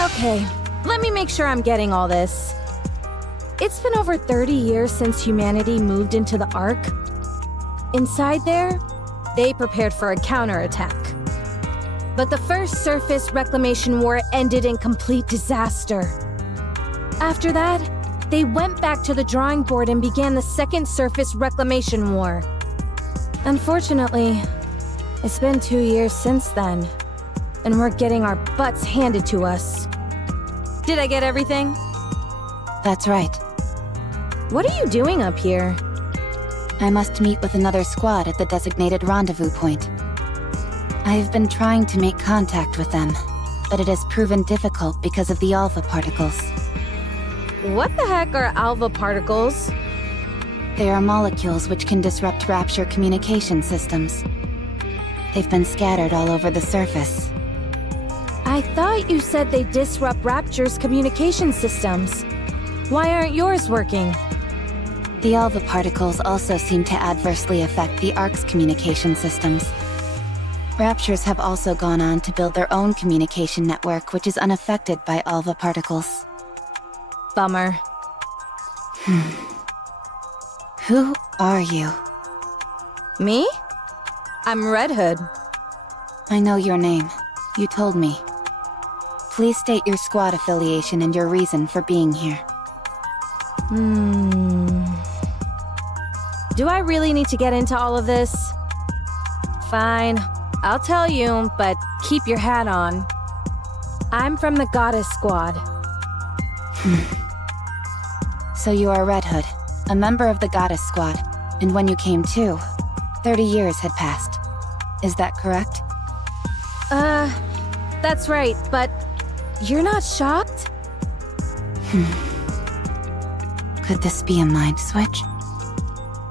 Okay, let me make sure I'm getting all this. It's been over 30 years since humanity moved into the Ark. Inside there, they prepared for a counterattack. But the first surface reclamation war ended in complete disaster. After that, they went back to the drawing board and began the second surface reclamation war. Unfortunately, it's been 2 years since then, and we're getting our butts handed to us. Did I get everything? That's right. What are you doing up here? I must meet with another squad at the designated rendezvous point. I've been trying to make contact with them, but it has proven difficult because of the alpha particles. What the heck are alpha particles? They are molecules which can disrupt Rapture communication systems. They've been scattered all over the surface. I thought you said they disrupt Rapture's communication systems. Why aren't yours working? The alpha particles also seem to adversely affect the Ark's communication systems. Raptures have also gone on to build their own communication network which is unaffected by alpha particles. Bummer. Who are you? Me? I'm Red Hood. I know your name. You told me. Please state your squad affiliation and your reason for being here. Do I really need to get into all of this? Fine, I'll tell you, but keep your hat on. I'm from the Goddess Squad. So you are Red Hood, a member of the Goddess Squad, and when you came to, 30 years had passed. Is that correct? That's right, but you're not shocked? Could this be a mind switch?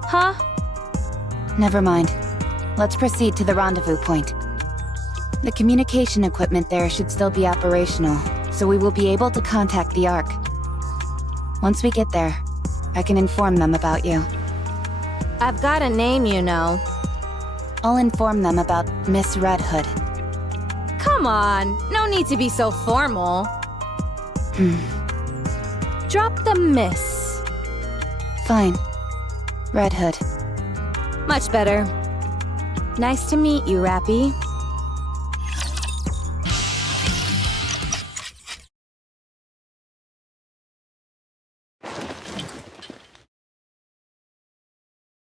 Huh? Never mind. Let's proceed to the rendezvous point. The communication equipment there should still be operational, so we will be able to contact the Ark. Once we get there, I can inform them about you. I've got a name, you know. I'll inform them about Miss Red Hood. Come on, no need to be so formal. Drop the miss. Fine. Red Hood. Much better. Nice to meet you, Rappy.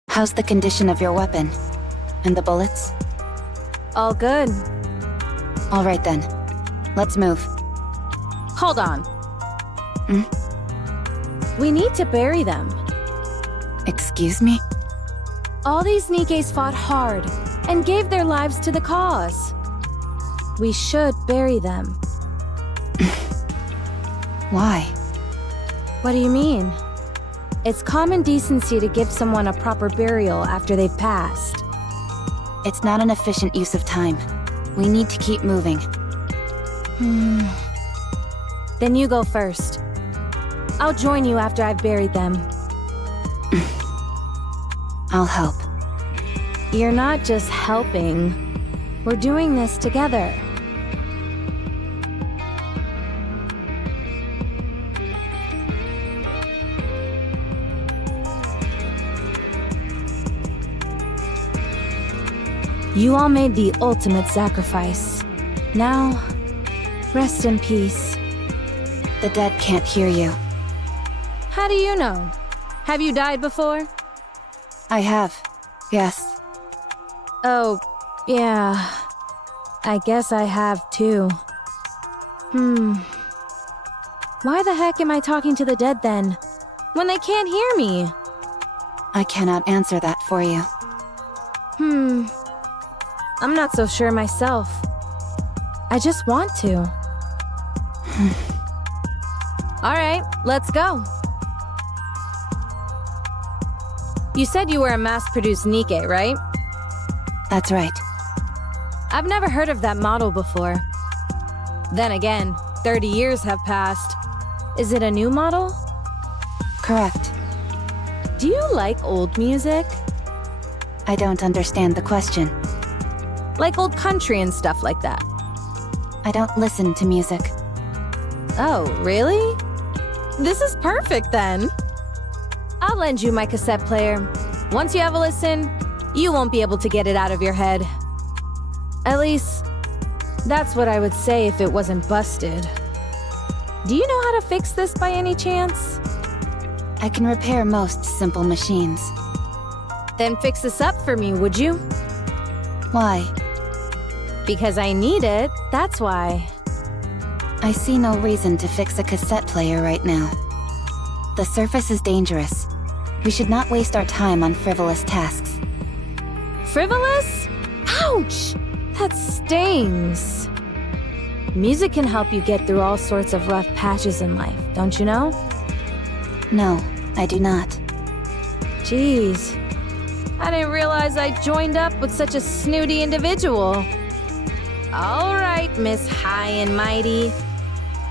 How's the condition of your weapon? And the bullets? All good. All right then. Let's move. Hold on. We need to bury them. Excuse me? All these NIKKEs fought hard and gave their lives to the cause. We should bury them. Why? What do you mean? It's common decency to give someone a proper burial after they've passed. It's not an efficient use of time. We need to keep moving. Then you go first. I'll join you after I've buried them. I'll help. You're not just helping. We're doing this together. You all made the ultimate sacrifice. Now, rest in peace. The dead can't hear you. How do you know? Have you died before? I have. Yes. Oh, yeah. I guess I have too. Why the heck am I talking to the dead then? When they can't hear me? I cannot answer that for you. I'm not so sure myself. I just want to. Alright, let's go. You said you were a mass-produced NIKKE, right? That's right. I've never heard of that model before. Then again, 30 years have passed. Is it a new model? Correct. Do you like old music? I don't understand the question. Like old country and stuff like that. I don't listen to music. Oh, really? This is perfect then. I'll lend you my cassette player. Once you have a listen, you won't be able to get it out of your head. At least, that's what I would say if it wasn't busted. Do you know how to fix this by any chance? I can repair most simple machines. Then fix this up for me, would you? Why? Because I need it, that's why. I see no reason to fix a cassette player right now. The surface is dangerous. We should not waste our time on frivolous tasks. Frivolous? Ouch! That stings. Music can help you get through all sorts of rough patches in life, don't you know? No, I do not. Jeez. I didn't realize I joined up with such a snooty individual. All right, Miss High and Mighty.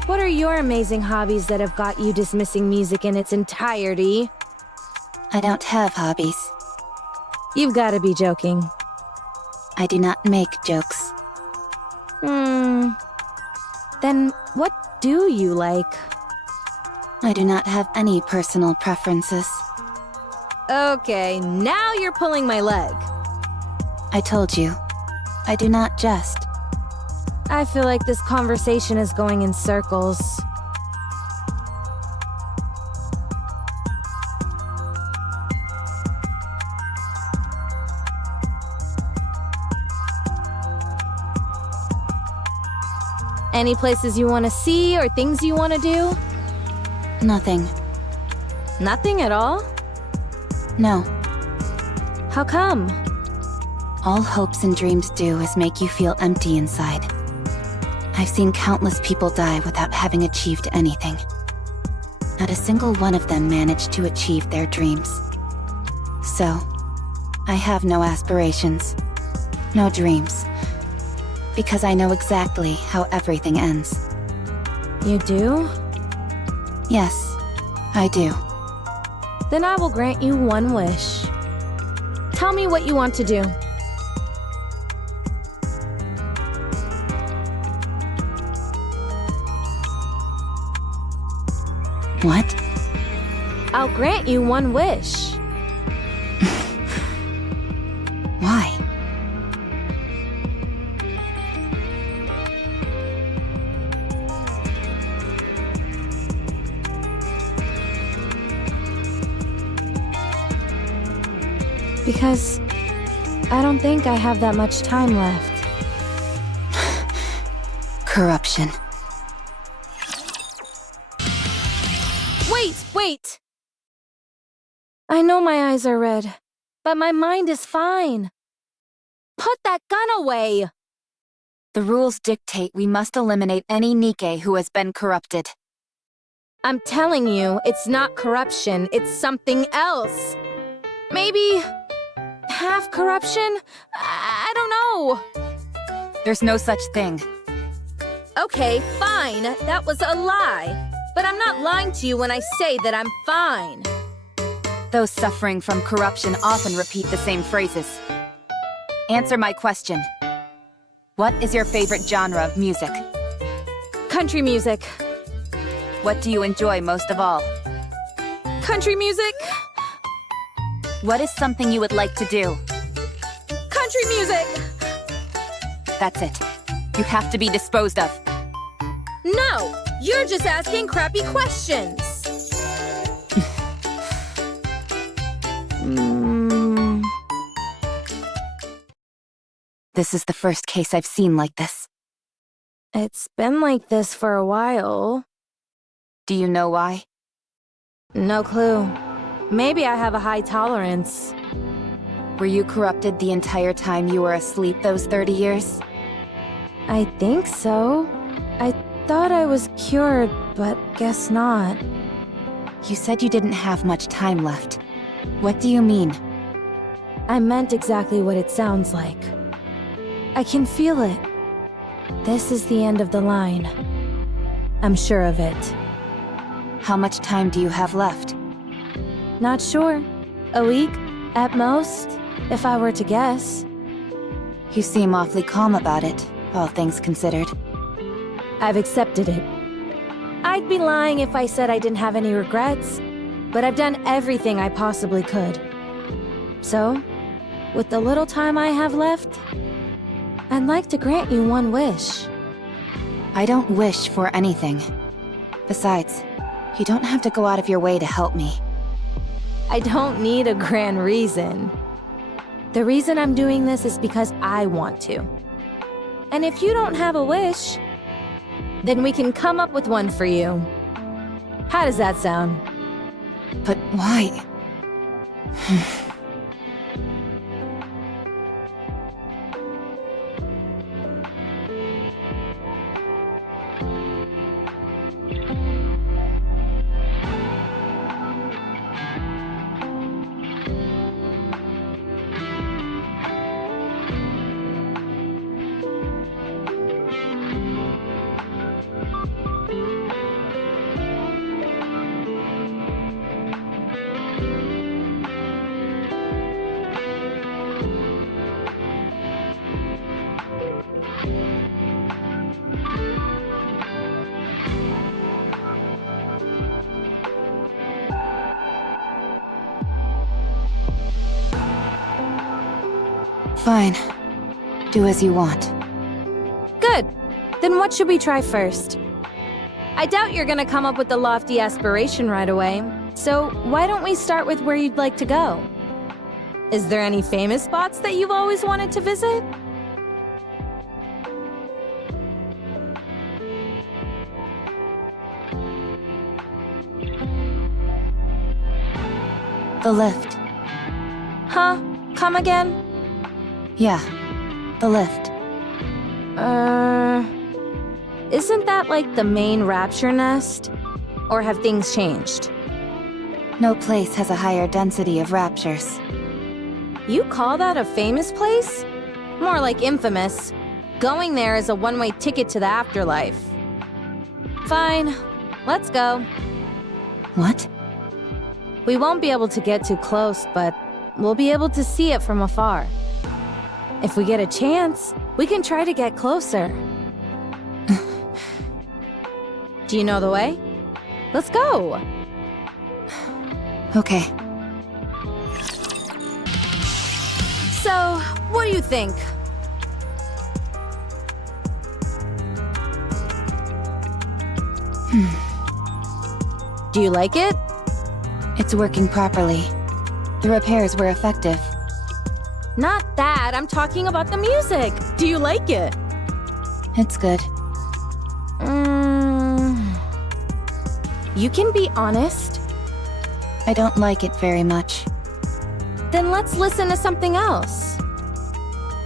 What are your amazing hobbies that have got you dismissing music in its entirety? I don't have hobbies. You've got to be joking. I do not make jokes. Then what do you like? I do not have any personal preferences. Okay, now you're pulling my leg. I told you, I do not jest. I feel like this conversation is going in circles. Any places you want to see or things you want to do? Nothing. Nothing at all? No. How come? All hopes and dreams do is make you feel empty inside. I've seen countless people die without having achieved anything. Not a single one of them managed to achieve their dreams. So, I have no aspirations, no dreams, because I know exactly how everything ends. You do? Yes, I do. Then I will grant you one wish. Tell me what you want to do. What? I'll grant you one wish. Why? Because I don't think I have that much time left. Corruption. Wait! I know my eyes are red, but my mind is fine. Put that gun away! The rules dictate we must eliminate any NIKKE who has been corrupted. I'm telling you, it's not corruption, it's something else. Maybe half corruption? I don't know. There's no such thing. Okay, fine. That was a lie. But I'm not lying to you when I say that I'm fine. Those suffering from corruption often repeat the same phrases. Answer my question. What is your favorite genre of music? Country music. What do you enjoy most of all? Country music. What is something you would like to do? Country music! That's it. You have to be disposed of. No! You're just asking crappy questions! This is the first case I've seen like this. It's been like this for a while. Do you know why? No clue. Maybe I have a high tolerance. Were you corrupted the entire time you were asleep those 30 years? I think so. I thought I was cured, but guess not. You said you didn't have much time left. What do you mean? I meant exactly what it sounds like. I can feel it. This is the end of the line. I'm sure of it. How much time do you have left? Not sure. A week, at most, if I were to guess. You seem awfully calm about it, all things considered. I've accepted it. I'd be lying if I said I didn't have any regrets, but I've done everything I possibly could. So, with the little time I have left, I'd like to grant you one wish. I don't wish for anything. Besides, you don't have to go out of your way to help me. I don't need a grand reason. The reason I'm doing this is because I want to. And if you don't have a wish, then we can come up with one for you. How does that sound? But why? Fine. Do as you want. Good. Then what should we try first? I doubt you're gonna come up with the lofty aspiration right away, so why don't we start with where you'd like to go? Is there any famous spots that you've always wanted to visit? The lift. Huh? Come again? Yeah, the lift. Isn't that like the main rapture nest? Or have things changed? No place has a higher density of raptures. You call that a famous place? More like infamous. Going there is a one-way ticket to the afterlife. Fine, let's go. What? We won't be able to get too close, but we'll be able to see it from afar. If we get a chance, we can try to get closer. Do you know the way? Let's go! Okay. So, what do you think? Do you like it? It's working properly. The repairs were effective. Not that, I'm talking about the music. Do you like it? It's good. You can be honest. I don't like it very much. Then let's listen to something else.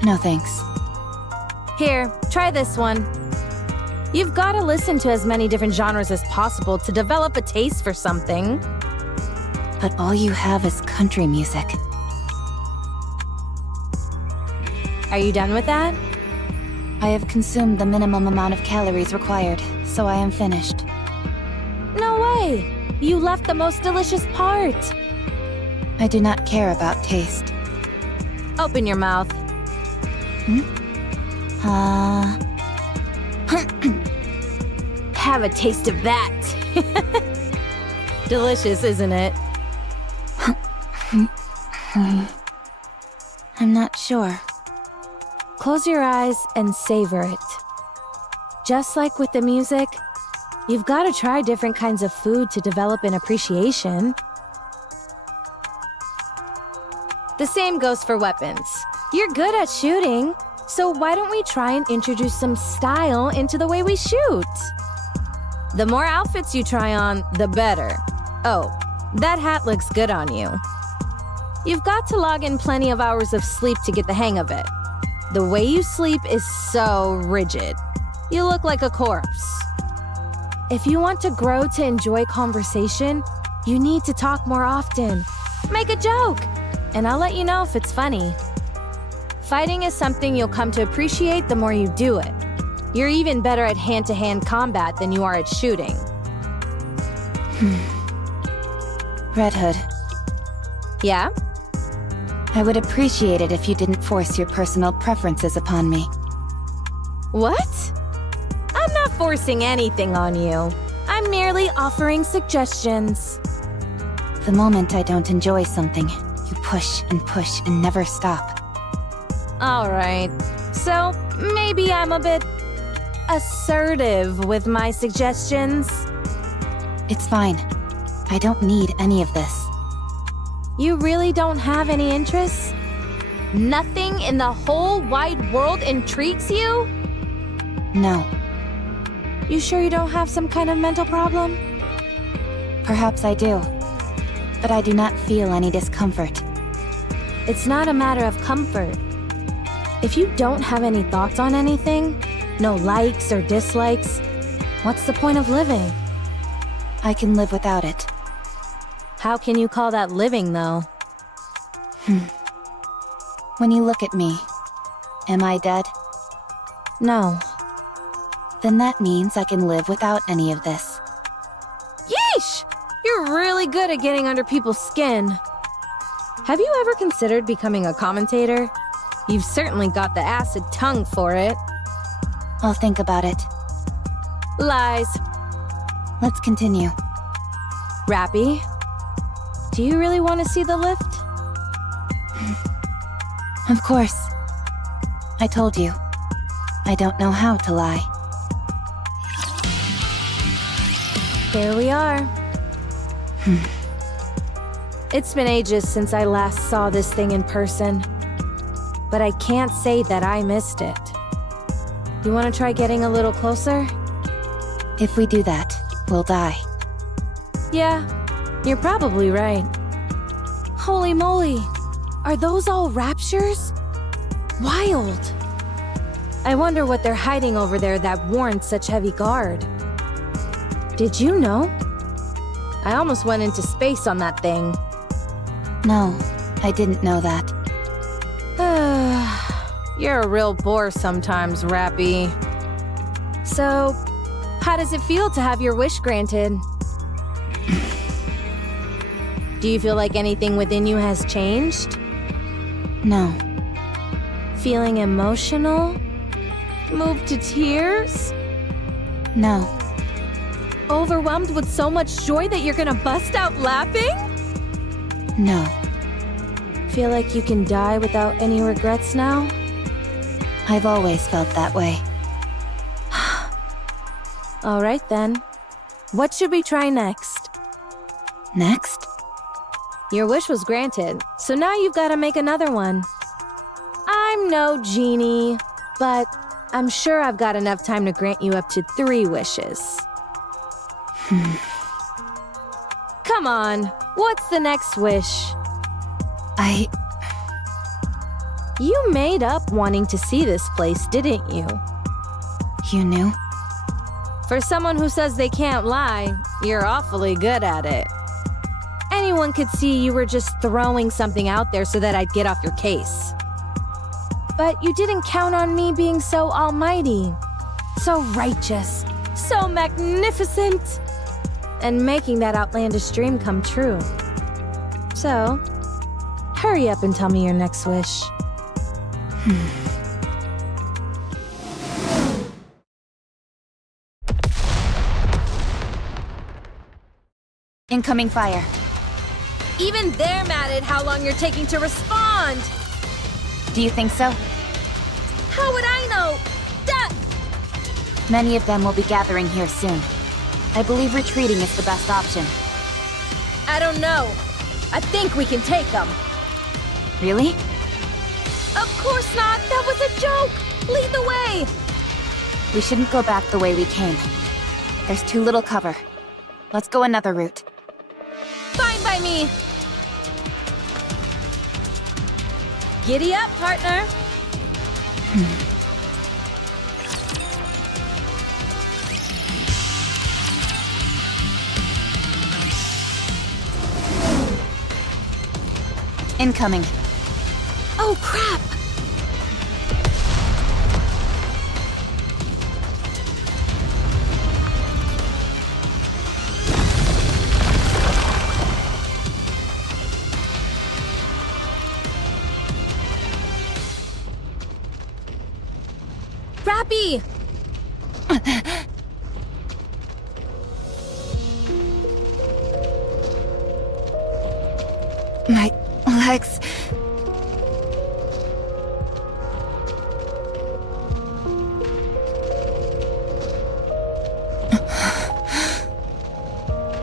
No thanks. Here, try this one. You've got to listen to as many different genres as possible to develop a taste for something. But all you have is country music. Are you done with that? I have consumed the minimum amount of calories required, so I am finished. No way! You left the most delicious part! I do not care about taste. Open your mouth. Have a taste of that! Delicious, isn't it? I'm not sure. Close your eyes and savor it. Just like with the music, you've got to try different kinds of food to develop an appreciation. The same goes for weapons. You're good at shooting, so why don't we try and introduce some style into the way we shoot? The more outfits you try on, the better. Oh, that hat looks good on you. You've got to log in plenty of hours of sleep to get the hang of it. The way you sleep is so rigid. You look like a corpse. If you want to grow to enjoy conversation, you need to talk more often. Make a joke, and I'll let you know if it's funny. Fighting is something you'll come to appreciate the more you do it. You're even better at hand-to-hand combat than you are at shooting. Red Hood. Yeah? I would appreciate it if you didn't force your personal preferences upon me. What? I'm not forcing anything on you. I'm merely offering suggestions. The moment I don't enjoy something, you push and never stop. Alright, so maybe I'm a bit assertive with my suggestions. It's fine. I don't need any of this. You really don't have any interests? Nothing in the whole wide world intrigues you? No. You sure you don't have some kind of mental problem? Perhaps I do. But I do not feel any discomfort. It's not a matter of comfort. If you don't have any thoughts on anything, no likes or dislikes, what's the point of living? I can live without it. How can you call that living, though? When you look at me, am I dead? No. Then that means I can live without any of this. Yeesh! You're really good at getting under people's skin. Have you ever considered becoming a commentator? You've certainly got the acid tongue for it. I'll think about it. Lies. Let's continue. Rappy, do you really want to see the lift? Of course. I told you. I don't know how to lie. Here we are. It's been ages since I last saw this thing in person. But I can't say that I missed it. You want to try getting a little closer? If we do that, we'll die. Yeah, you're probably right. Holy moly! Are those all raptures? Wild! I wonder what they're hiding over there that warrants such heavy guard. Did you know? I almost went into space on that thing. No, I didn't know that. You're a real bore sometimes, Rappy. So, how does it feel to have your wish granted? Do you feel like anything within you has changed? No. Feeling emotional? Moved to tears? No. Overwhelmed with so much joy that you're gonna bust out laughing? No. Feel like you can die without any regrets now? I've always felt that way. Alright then. What should we try next? Next? Your wish was granted, so now you've got to make another one. I'm no genie, but I'm sure I've got enough time to grant you up to 3 wishes. Come on, what's the next wish? You made up wanting to see this place, didn't you? You knew? For someone who says they can't lie, you're awfully good at it. Anyone could see you were just throwing something out there so that I'd get off your case. But you didn't count on me being so almighty, so righteous, so magnificent, and making that outlandish dream come true. So, hurry up and tell me your next wish. Incoming fire. Even they're mad at how long you're taking to respond! Do you think so? How would I know? Many of them will be gathering here soon. I believe retreating is the best option. I don't know. I think we can take them. Really? Of course not! That was a joke! Lead the way! We shouldn't go back the way we came. There's too little cover. Let's go another route. Fine by me! Giddy up, partner! Incoming. Oh, crap! Rappy! Alex.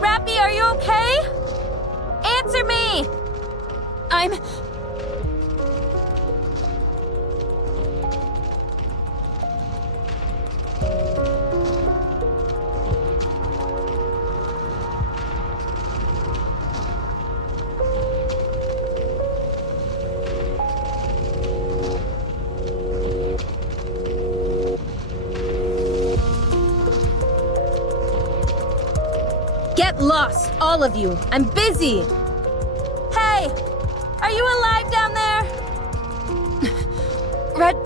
Rappy, are you okay? Answer me! I'm... Get lost, all of you. I'm busy. Hey, are you alive down there? Red...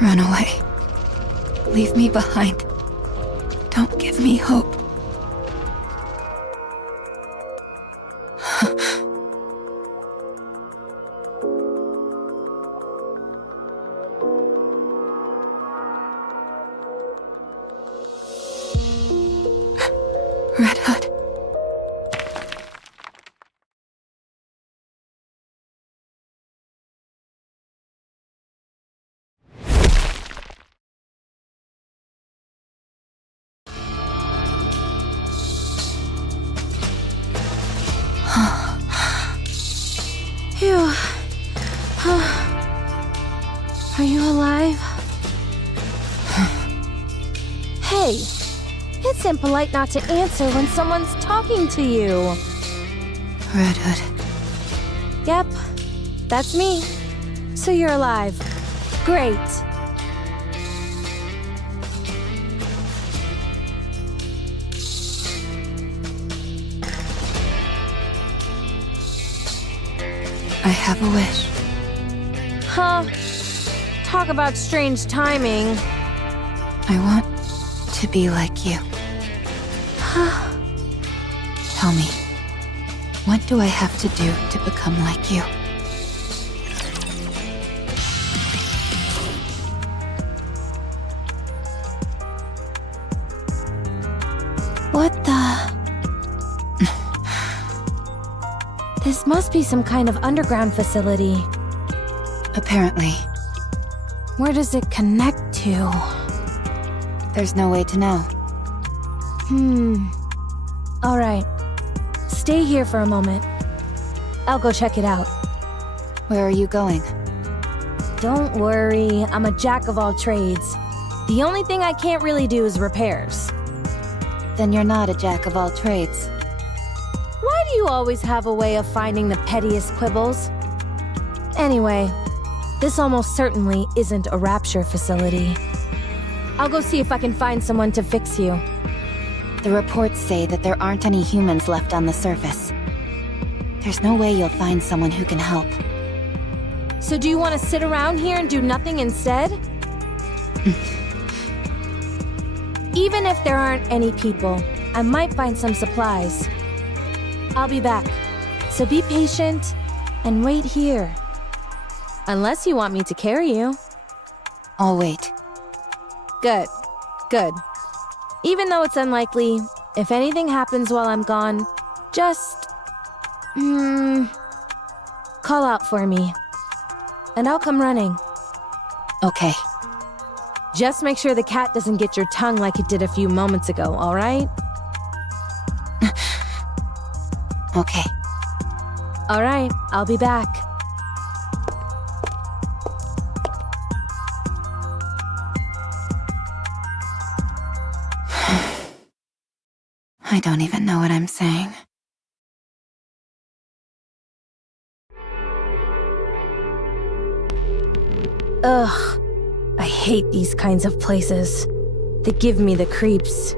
Run away. Leave me behind. Don't give me hope. Red Hood. Phew. Are you alive? Hey, it's impolite not to answer when someone's talking to you. Red Hood. Yep, that's me. So you're alive. Great. I have a wish. Huh? Talk about strange timing. I want to be like you. Tell me, what do I have to do to become like you? What the? This must be some kind of underground facility. Apparently. Where does it connect to? There's no way to know. Alright. Stay here for a moment. I'll go check it out. Where are you going? Don't worry, I'm a jack of all trades. The only thing I can't really do is repairs. Then you're not a jack of all trades. Why do you always have a way of finding the pettiest quibbles? Anyway, this almost certainly isn't a rapture facility. I'll go see if I can find someone to fix you. The reports say that there aren't any humans left on the surface. There's no way you'll find someone who can help. So do you want to sit around here and do nothing instead? Even if there aren't any people, I might find some supplies. I'll be back, so be patient and wait here. Unless you want me to carry you. I'll wait. Good, good. Even though it's unlikely, if anything happens while I'm gone, just... call out for me. And I'll come running. Okay. Just make sure the cat doesn't get your tongue like it did a few moments ago, alright? Okay. Alright, I'll be back. I don't even know what I'm saying. Ugh. I hate these kinds of places. They give me the creeps.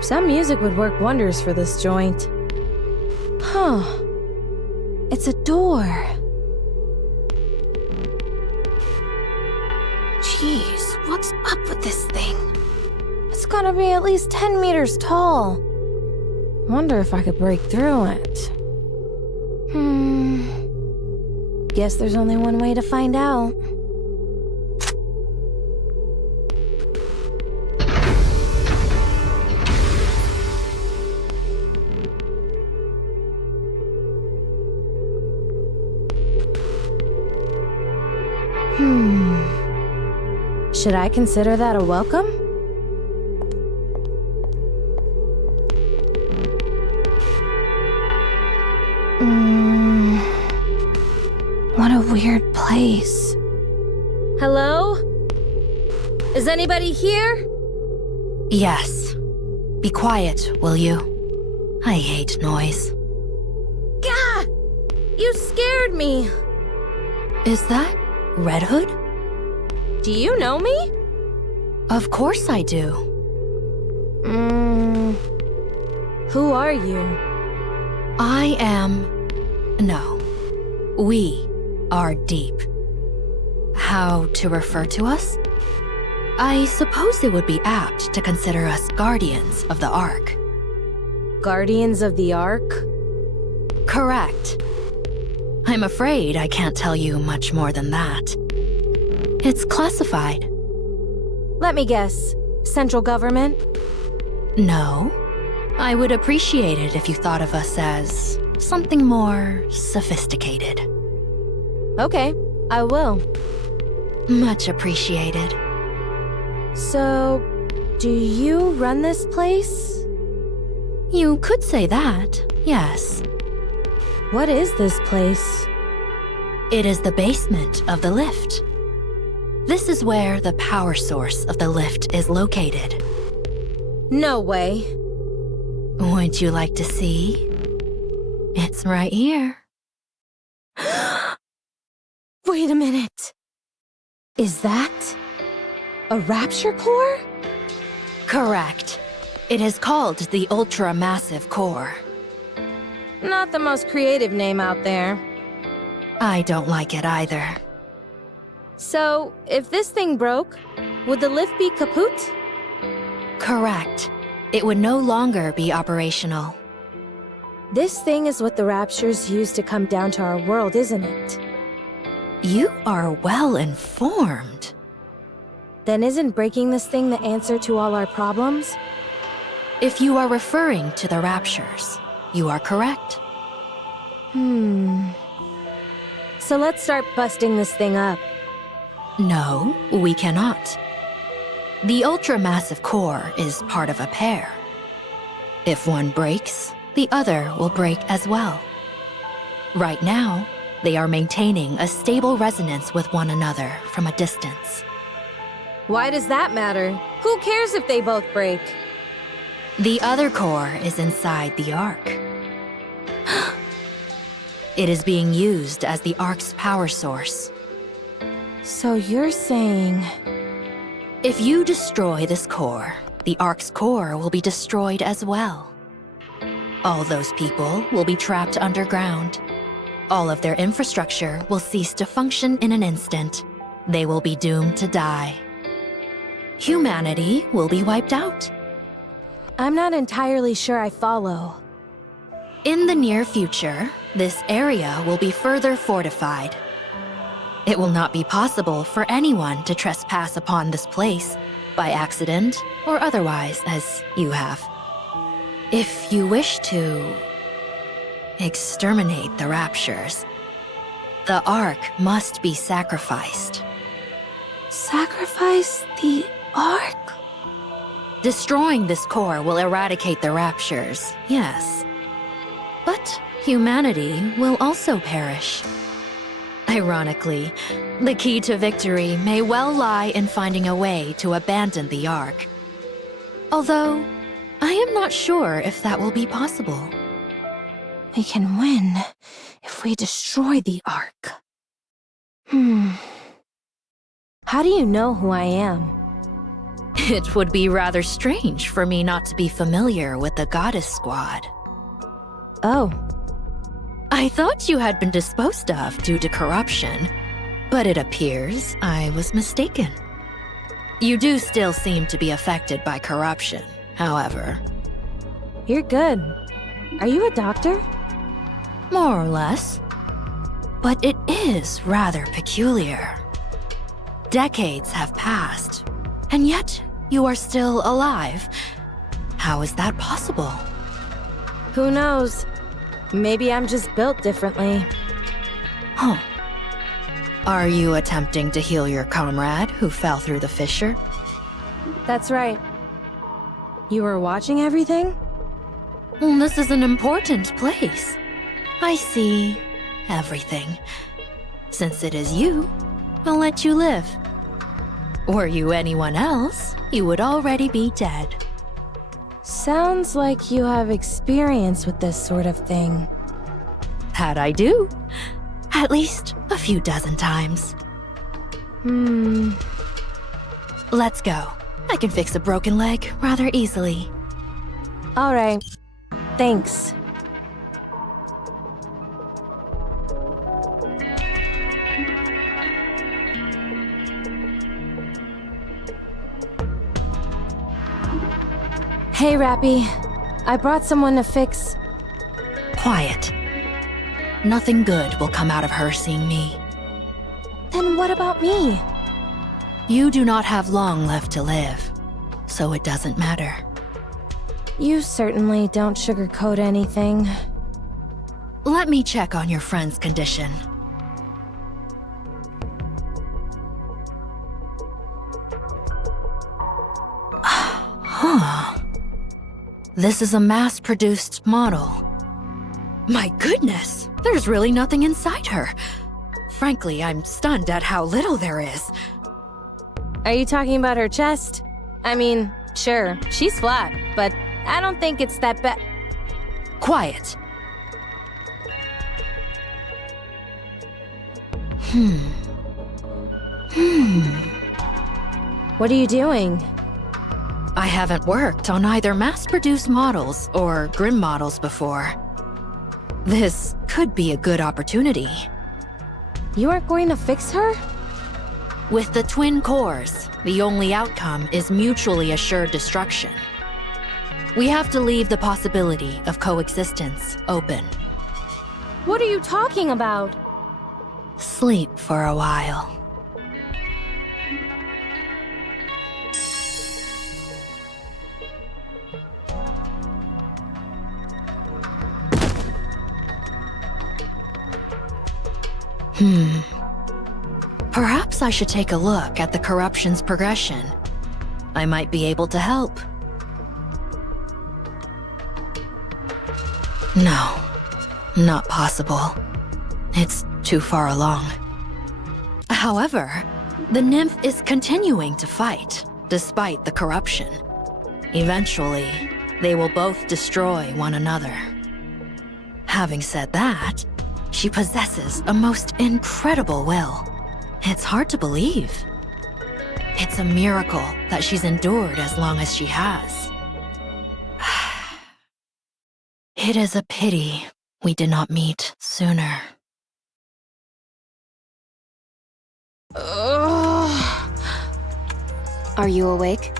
Some music would work wonders for this joint. Huh. It's a door. Jeez, what's up with this thing? It's gotta be at least 10 meters tall. Wonder if I could break through it. Guess there's only one way to find out. Should I consider that a welcome? What a weird place. Hello? Is anybody here? Yes. Be quiet, will you? I hate noise. Gah! You scared me. Is that Red Hood? Do you know me? Of course I do. Who are you? I am... No. We are Deep. How to refer to us? I suppose it would be apt to consider us guardians of the Ark. Guardians of the Ark? Correct. I'm afraid I can't tell you much more than that. It's classified. Let me guess. Central government? No. I would appreciate it if you thought of us as something more sophisticated. Okay, I will. Much appreciated. So, do you run this place? You could say that, yes. What is this place? It is the basement of the lift. This is where the power source of the lift is located. No way. Would you like to see? It's right here. Wait a minute. Is that a rapture core? Correct. It is called the Ultra-Massive Core. Not the most creative name out there. I don't like it either. So, if this thing broke, would the lift be kaput? Correct. It would no longer be operational. This thing is what the Raptures use to come down to our world, isn't it? You are well informed. Then isn't breaking this thing the answer to all our problems? If you are referring to the Raptures, you are correct. So let's start busting this thing up. No, we cannot. The ultramassive core is part of a pair. If one breaks, the other will break as well. Right now, they are maintaining a stable resonance with one another from a distance. Why does that matter? Who cares if they both break? The other core is inside the Ark. It is being used as the Ark's power source. So you're saying... If you destroy this core, the Ark's core will be destroyed as well. All those people will be trapped underground. All of their infrastructure will cease to function in an instant. They will be doomed to die. Humanity will be wiped out. I'm not entirely sure I follow. In the near future, this area will be further fortified. It will not be possible for anyone to trespass upon this place, by accident or otherwise, as you have. If you wish to exterminate the Raptures, the Ark must be sacrificed. Sacrifice the Ark? Destroying this core will eradicate the Raptures, yes. But humanity will also perish. Ironically, the key to victory may well lie in finding a way to abandon the Ark. Although, I am not sure if that will be possible. We can win if we destroy the Ark. How do you know who I am? It would be rather strange for me not to be familiar with the Goddess Squad. Oh, I thought you had been disposed of due to corruption, but it appears I was mistaken. You do still seem to be affected by corruption, however. you're good. Are you a doctor? More or less. But it is rather peculiar. Decades have passed, and yet you are still alive. How is that possible? Who knows? Maybe I'm just built differently. Huh. Are you attempting to heal your comrade who fell through the fissure? That's right. You were watching everything? This is an important place. I see everything. Since it is you, I'll let you live. Were you anyone else, you would already be dead. Sounds like you have experience with this sort of thing. That I do. At least a few dozen times. Let's go. I can fix a broken leg rather easily. All right. Thanks. Hey, Rappy. I brought someone to fix... Quiet. Nothing good will come out of her seeing me. Then what about me? You do not have long left to live, so it doesn't matter. You certainly don't sugarcoat anything. Let me check on your friend's condition. Huh. This is a mass-produced model. My goodness, there's really nothing inside her. Frankly, I'm stunned at how little there is. Are you talking about her chest? I mean, sure, she's flat, but I don't think it's that bad. Quiet. What are you doing? I haven't worked on either mass-produced models or Grim models before. This could be a good opportunity. You aren't going to fix her? With the twin cores, the only outcome is mutually assured destruction. We have to leave the possibility of coexistence open. What are you talking about? Sleep for a while. Perhaps I should take a look at the corruption's progression. I might be able to help. No, not possible. It's too far along. However, the nymph is continuing to fight, despite the corruption. Eventually, they will both destroy one another. Having said that, she possesses a most incredible will. It's hard to believe. It's a miracle that she's endured as long as she has. It is a pity we did not meet sooner. Are you awake?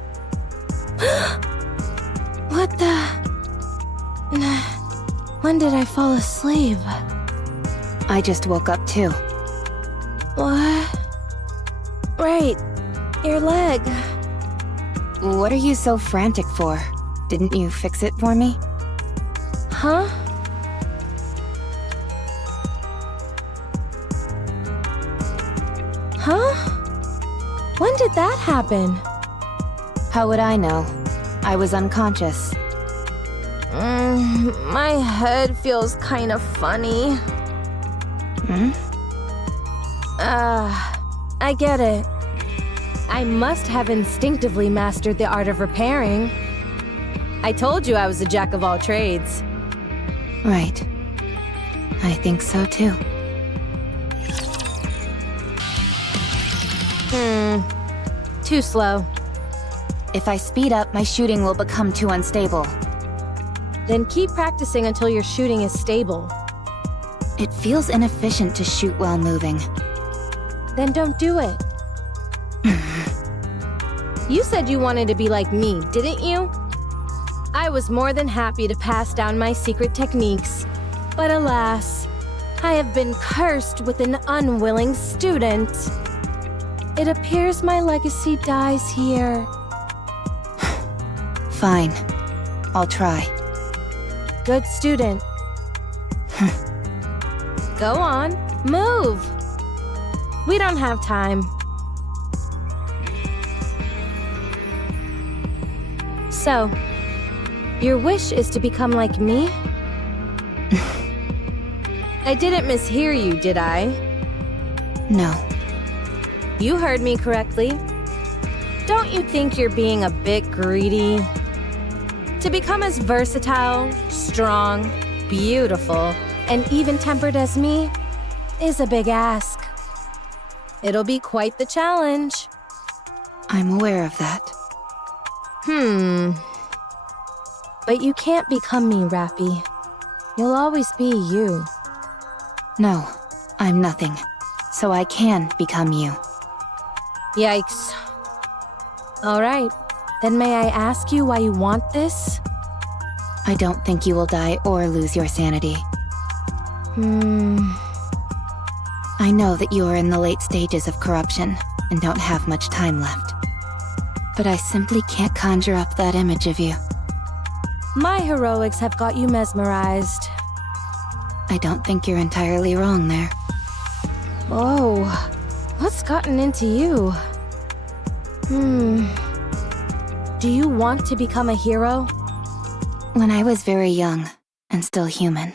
What the... When did I fall asleep? I just woke up too. What? Right. Your leg. What are you so frantic for? Didn't you fix it for me? Huh? Huh? When did that happen? How would I know? I was unconscious. My head feels kind of funny. I get it. I must have instinctively mastered the art of repairing. I told you I was a jack of all trades. Right. I think so too. Too slow. If I speed up, my shooting will become too unstable. Then keep practicing until your shooting is stable. It feels inefficient to shoot while moving. Then don't do it. You said you wanted to be like me, didn't you? I was more than happy to pass down my secret techniques. But alas, I have been cursed with an unwilling student. It appears my legacy dies here. Fine. I'll try. Good student. Go on, move. We don't have time. So, your wish is to become like me? I didn't mishear you, did I? No. You heard me correctly. Don't you think you're being a bit greedy? To become as versatile, strong, beautiful, and even-tempered as me is a big ask. It'll be quite the challenge. I'm aware of that. But you can't become me, Rappy. You'll always be you. No, I'm nothing. So I can become you. Yikes. All right, then may I ask you why you want this? I don't think you will die or lose your sanity. I know that you are in the late stages of corruption and don't have much time left. But I simply can't conjure up that image of you. My heroics have got you mesmerized. I don't think you're entirely wrong there. Oh, what's gotten into you? Do you want to become a hero? When I was very young, and still human,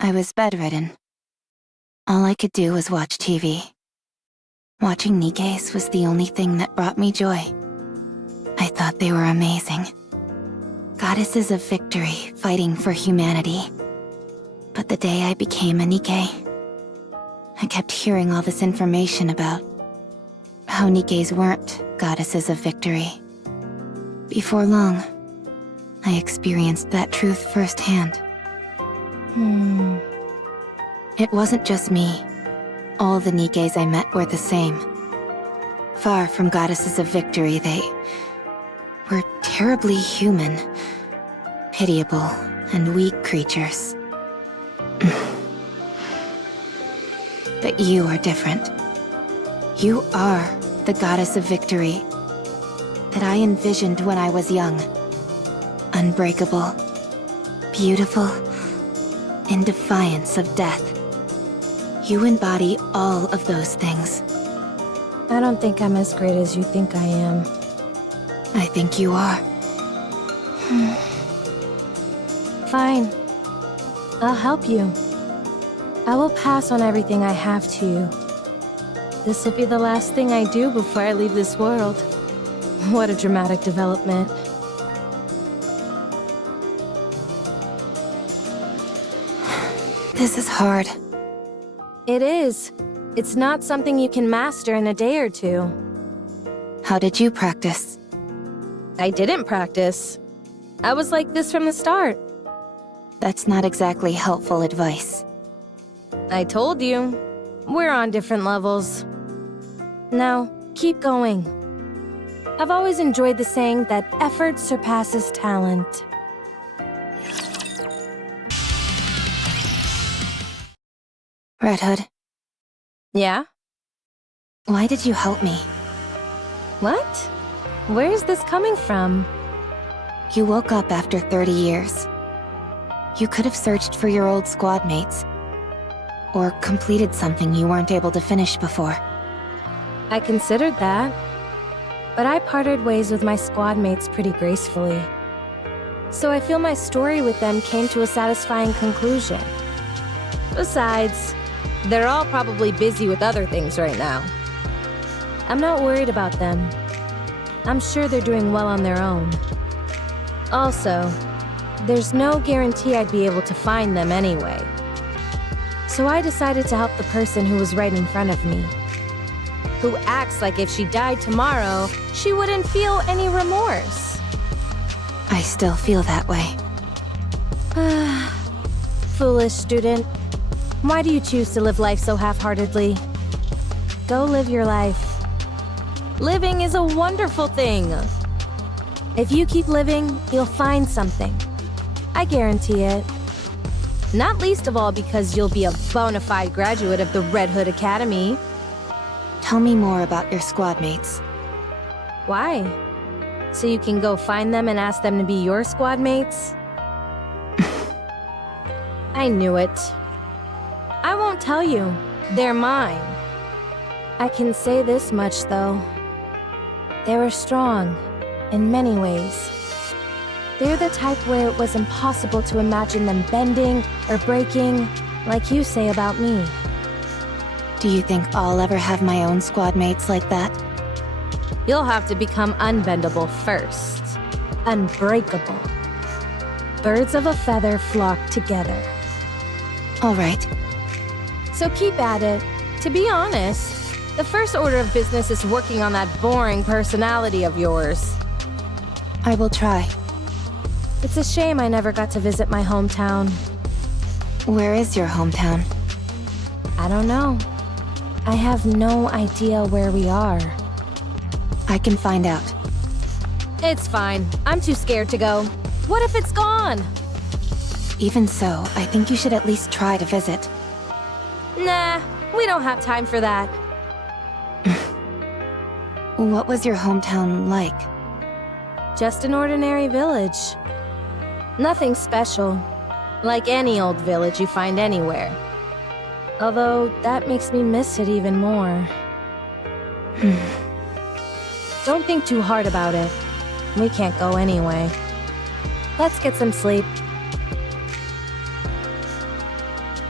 I was bedridden. All I could do was watch TV. Watching NIKKEs was the only thing that brought me joy. I thought they were amazing. Goddesses of victory, fighting for humanity. But the day I became a NIKKE, I kept hearing all this information about how NIKKEs weren't goddesses of victory. Before long, I experienced that truth firsthand. It wasn't just me. All the NIKKEs I met were the same. Far from goddesses of victory, they were terribly human, pitiable, and weak creatures. But you are different. You are the goddess of victory that I envisioned when I was young. Unbreakable, beautiful, in defiance of death. You embody all of those things. I don't think I'm as great as you think I am. I think you are. Fine. I'll help you. I will pass on everything I have to you. This will be the last thing I do before I leave this world. What a dramatic development. This is hard. It is. It's not something you can master in a day or two. How did you practice? I didn't practice. I was like this from the start. That's not exactly helpful advice. I told you. We're on different levels. Now, keep going. I've always enjoyed the saying that effort surpasses talent. Red Hood, Yeah? why did you help me? What? Where's this coming from? You woke up after 30 years. You could have searched for your old squad mates. Or completed something you weren't able to finish before. I considered that. But I parted ways with my squad mates pretty gracefully. So I feel my story with them came to a satisfying conclusion. Besides, they're all probably busy with other things right now. I'm not worried about them. I'm sure they're doing well on their own. Also, there's no guarantee I'd be able to find them anyway. So I decided to help the person who was right in front of me, who acts like if she died tomorrow, she wouldn't feel any remorse. I still feel that way. Foolish student. Why do you choose to live life so half-heartedly? Go live your life. Living is a wonderful thing. If you keep living, you'll find something. I guarantee it. Not least of all because you'll be a bona fide graduate of the Red Hood Academy. Tell me more about your squad mates. Why? So you can go find them and ask them to be your squad mates? I knew it. I won't tell you. They're mine. I can say this much, though. They were strong, in many ways. They're the type where it was impossible to imagine them bending or breaking, like you say about me. Do you think I'll ever have my own squad mates like that? You'll have to become unbendable first. Unbreakable. Birds of a feather flock together. All right. So keep at it. To be honest, the first order of business is working on that boring personality of yours. I will try. It's a shame I never got to visit my hometown. Where is your hometown? I don't know. I have no idea where we are. I can find out. It's fine. I'm too scared to go. What if it's gone? Even so, I think you should at least try to visit. Nah, we don't have time for that. What was your hometown like? Just an ordinary village. Nothing special. Like any old village you find anywhere. Although, that makes me miss it even more. Don't think too hard about it. We can't go anyway. Let's get some sleep.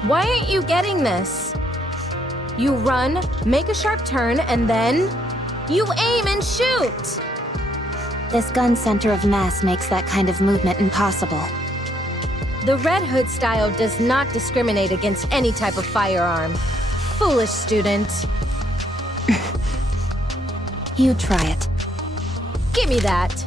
Why aren't you getting this? You run, make a sharp turn, and then... you aim and shoot! This gun center of mass makes that kind of movement impossible. The Red Hood style does not discriminate against any type of firearm. Foolish student. You try it. Give me that.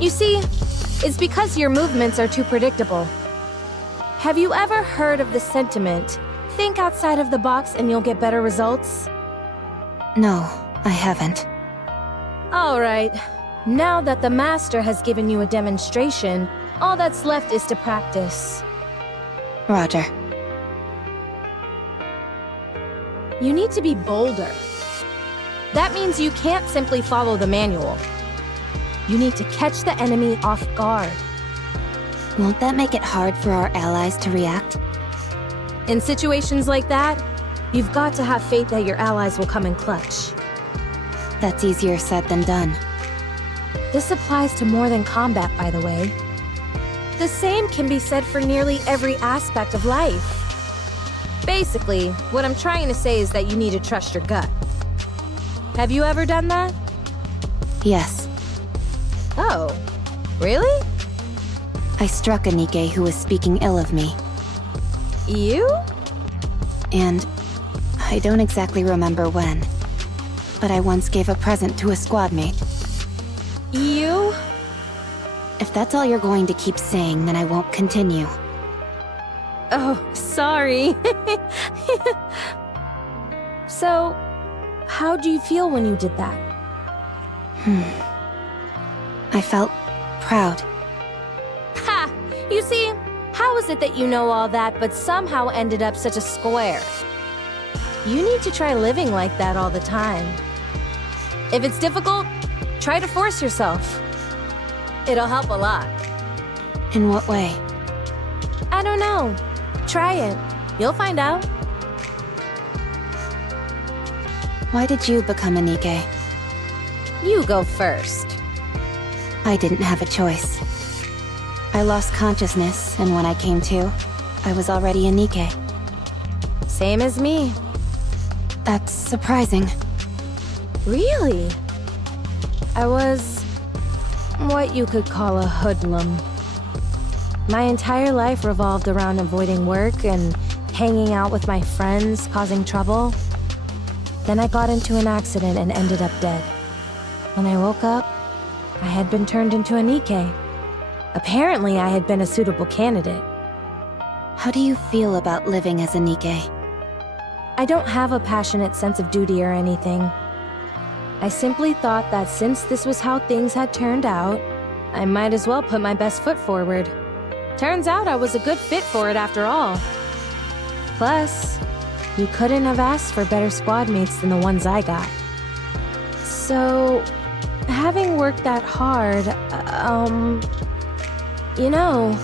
You see, it's because your movements are too predictable. Have you ever heard of the sentiment, think outside of the box and you'll get better results? No, I haven't. All right. Now that the Master has given you a demonstration, all that's left is to practice. Roger. You need to be bolder. That means you can't simply follow the manual. You need to catch the enemy off guard. Won't that make it hard for our allies to react? In situations like that, you've got to have faith that your allies will come in clutch. That's easier said than done. This applies to more than combat, by the way. The same can be said for nearly every aspect of life. Basically, what I'm trying to say is that you need to trust your gut. Have you ever done that? Yes. Oh, really? I struck a NIKKE who was speaking ill of me. You? And I don't exactly remember when, but I once gave a present to a squad mate. You? If that's all you're going to keep saying, then I won't continue. Oh, sorry. So, how do you feel when you did that? I felt proud. Ha! You see, how is it that you know all that but somehow ended up such a square? You need to try living like that all the time. If it's difficult, try to force yourself. It'll help a lot. In what way? I don't know. Try it. You'll find out. Why did you become a NIKKE? You go first. I didn't have a choice. I lost consciousness, and when I came to, I was already a NIKKE. Same as me. That's surprising. Really? I was what you could call a hoodlum. My entire life revolved around avoiding work and hanging out with my friends, causing trouble. Then I got into an accident and ended up dead. When I woke up, I had been turned into a NIKKE. Apparently, I had been a suitable candidate. How do you feel about living as a NIKKE? I don't have a passionate sense of duty or anything. I simply thought that since this was how things had turned out, I might as well put my best foot forward. Turns out I was a good fit for it after all. Plus, you couldn't have asked for better squad mates than the ones I got. So, having worked that hard, you know,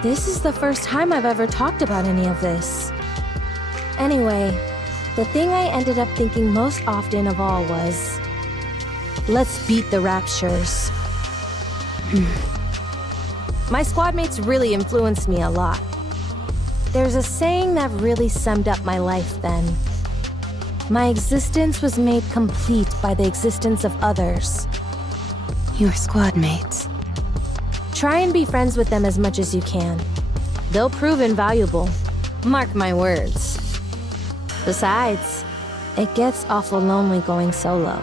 this is the first time I've ever talked about any of this. Anyway, the thing I ended up thinking most often of all was, let's beat the Raptures. My squad mates really influenced me a lot. There's a saying that really summed up my life then. My existence was made complete by the existence of others. Your squad mates. Try and be friends with them as much as you can. They'll prove invaluable. Mark my words. Besides, it gets awful lonely going solo.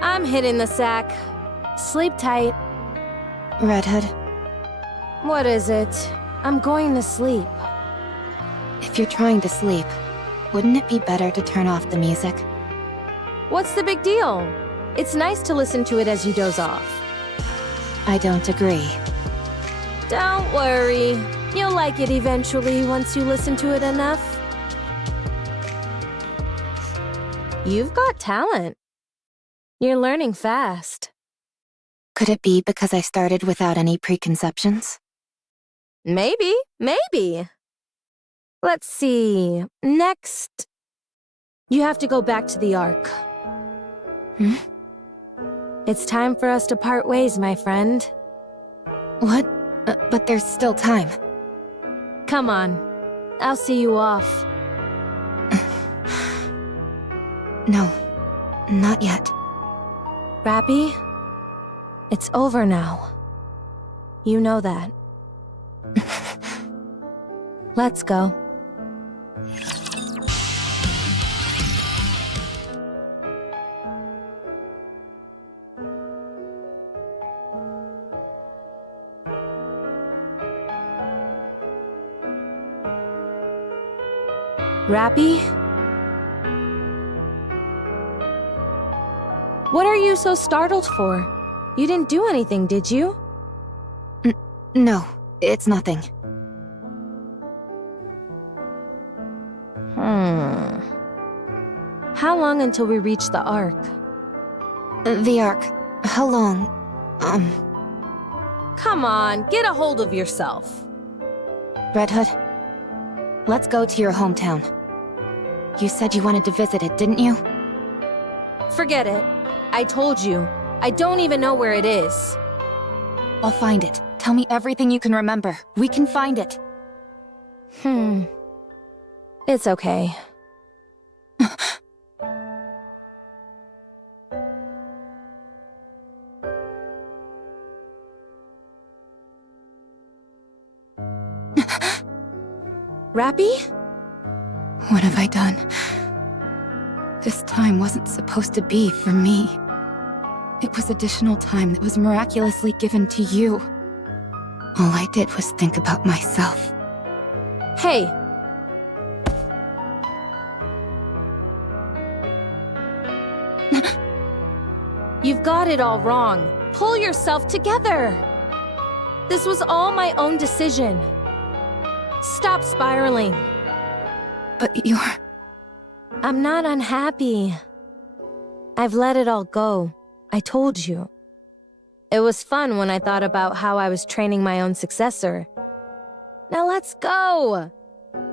I'm hitting the sack. Sleep tight. Red Hood, What is it? I'm going to sleep. if you're trying to sleep, wouldn't it be better to turn off the music? What's the big deal? It's nice to listen to it as you doze off. I don't agree. Don't worry. You'll like it eventually once you listen to it enough. You've got talent. You're learning fast. Could it be because I started without any preconceptions? Maybe. Let's see. Next, you have to go back to the Ark. It's time for us to part ways, my friend. What? But there's still time. Come on. I'll see you off. No, not yet. Rappy, it's over now. You know that. Let's go. Rappy? What are you so startled for? You didn't do anything, did you? No, it's nothing. How long until we reach the Ark? The Ark. How long? Come on, get a hold of yourself. Red Hood, let's go to your hometown. You said you wanted to visit it, didn't you? Forget it. I told you. I don't even know where it is. I'll find it. Tell me everything you can remember. We can find it. It's okay. Rappy? What have I done? This time wasn't supposed to be for me. It was additional time that was miraculously given to you. All I did was think about myself. Hey! You've got it all wrong. Pull yourself together! This was all my own decision. Stop spiraling. But you're... I'm not unhappy. I've let it all go. I told you. It was fun when I thought about how I was training my own successor. Now let's go!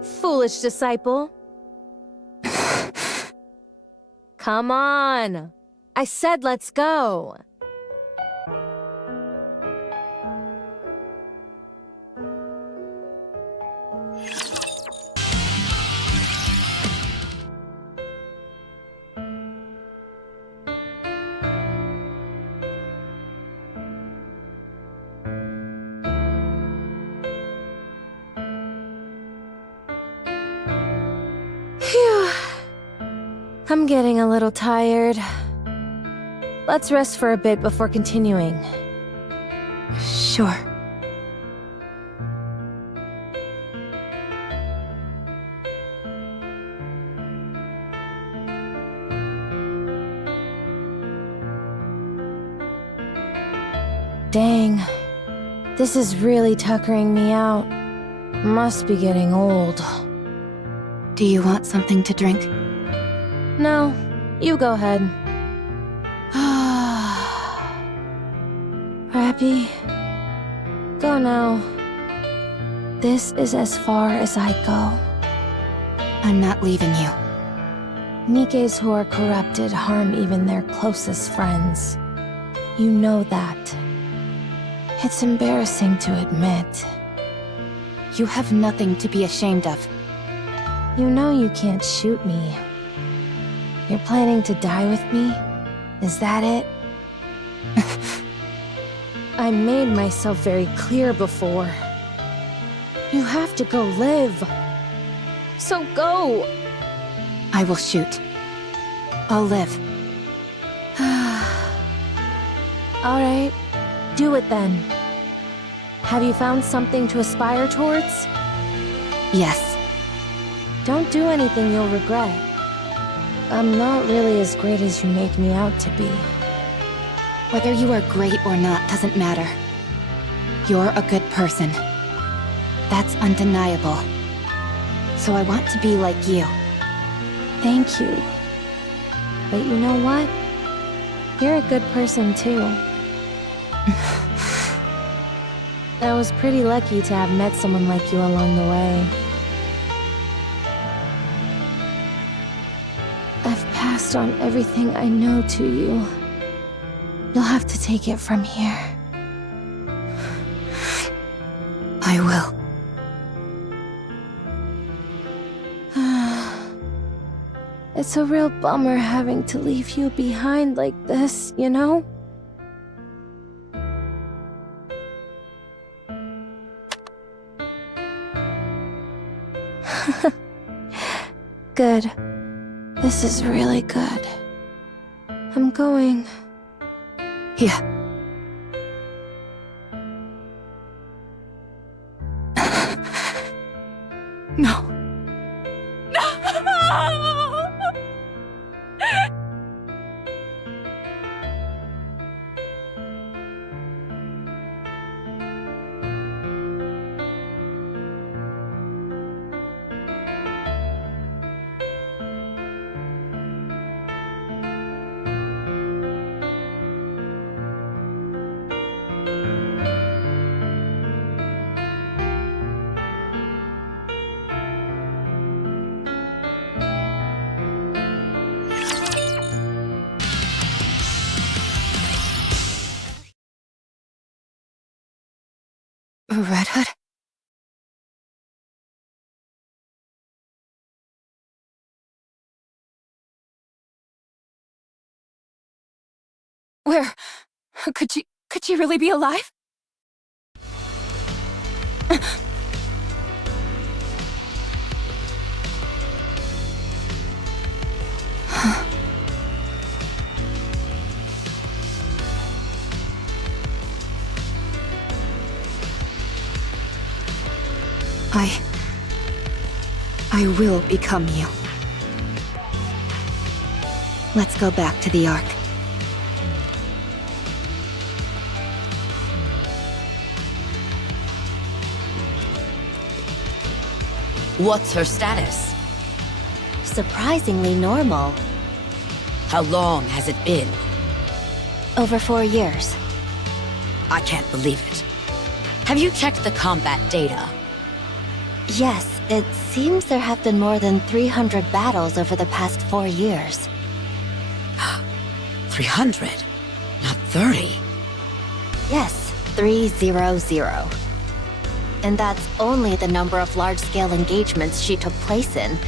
Foolish disciple. Come on! I said let's go! I'm getting a little tired. Let's rest for a bit before continuing. Sure. Dang. This is really tuckering me out. Must be getting old. Do you want something to drink? No, you go ahead. Rappy, go now. This is as far as I go. I'm not leaving you. Nikkes who are corrupted harm even their closest friends. You know that. It's embarrassing to admit. You have nothing to be ashamed of. You know you can't shoot me. You're planning to die with me? Is that it? I made myself very clear before. You have to go live. So go! I will shoot. I'll live. Alright, do it then. Have you found something to aspire towards? Yes. Don't do anything you'll regret. I'm not really as great as you make me out to be. Whether you are great or not doesn't matter. You're a good person. That's undeniable. So I want to be like you. Thank you. But you know what? You're a good person too. I was pretty lucky to have met someone like you along the way. I've passed on everything I know to you. You'll have to take it from here. I will. It's a real bummer having to leave you behind like this, you know? Good. This is really good. I'm going. Yeah. No. Red Hood? Where? Could she really be alive? I will become you. Let's go back to the Ark. What's her status? Surprisingly normal. How long has it been? Over 4 years. I can't believe it. Have you checked the combat data? Yes, it seems there have been more than 300 battles over the past 4 years. 300, not 30. Yes, 300. And that's only the number of large-scale engagements she took place in.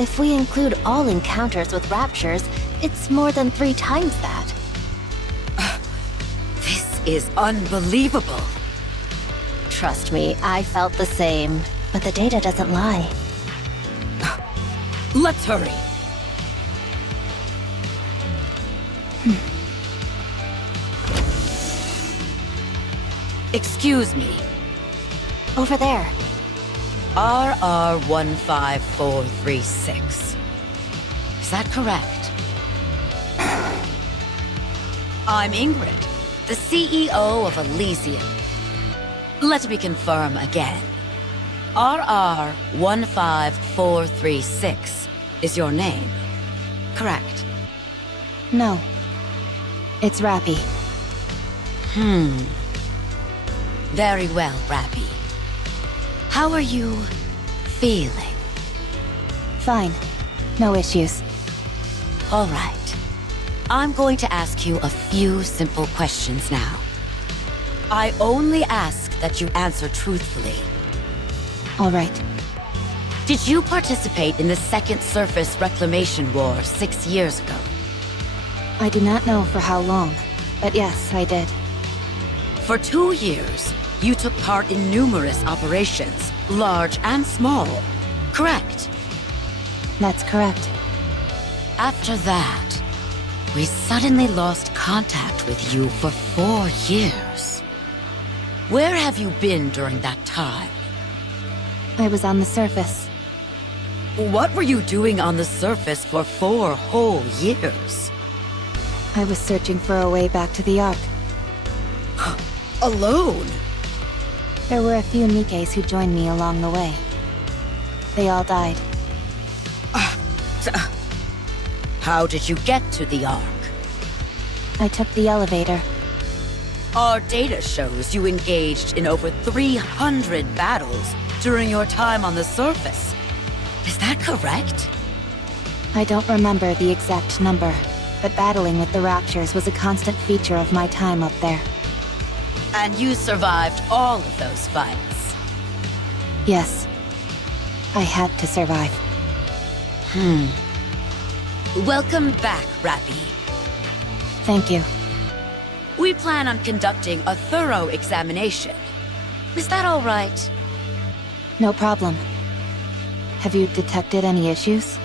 If we include all encounters with raptures, it's more than 3 times that. This is unbelievable. Trust me, I felt the same. But the data doesn't lie. Let's hurry. Excuse me. Over there. RR15436. Is that correct? I'm Ingrid, the CEO of Elysium. Let me confirm again. RR15436 is your name, correct? No. It's Rappy. Very well, Rappy. How are you feeling? Fine. No issues. All right. I'm going to ask you a few simple questions now. I only ask that you answer truthfully. All right. Did you participate in the Second Surface Reclamation War 6 years ago? I do not know for how long, but yes, I did. For 2 years, you took part in numerous operations, large and small, correct? That's correct. After that, we suddenly lost contact with you for 4 years. Where have you been during that time? I was on the surface. What were you doing on the surface for 4 whole years? I was searching for a way back to the Ark. Alone? There were a few NIKKEs who joined me along the way. They all died. How did you get to the Ark? I took the elevator. Our data shows you engaged in over 300 battles during your time on the surface. Is that correct? I don't remember the exact number, but battling with the Raptures was a constant feature of my time up there. And you survived all of those fights? Yes. I had to survive. Welcome back, Rappy. Thank you. We plan on conducting a thorough examination. Is that all right? No problem. Have you detected any issues?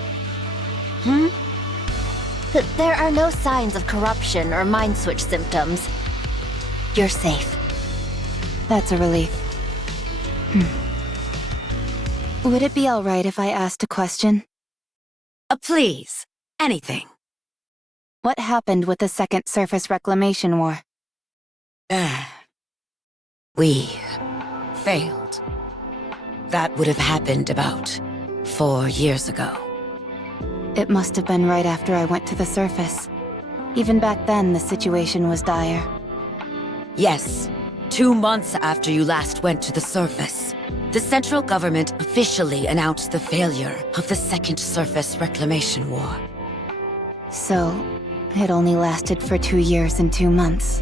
There are no signs of corruption or mind switch symptoms. You're safe. That's a relief. Would it be alright if I asked a question? Please, anything. What happened with the Second Surface Reclamation War? We failed. That would have happened about 4 years ago. It must have been right after I went to the surface. Even back then, the situation was dire. Yes, 2 months after you last went to the surface, the central government officially announced the failure of the Second Surface Reclamation War. So, it only lasted for 2 years and 2 months.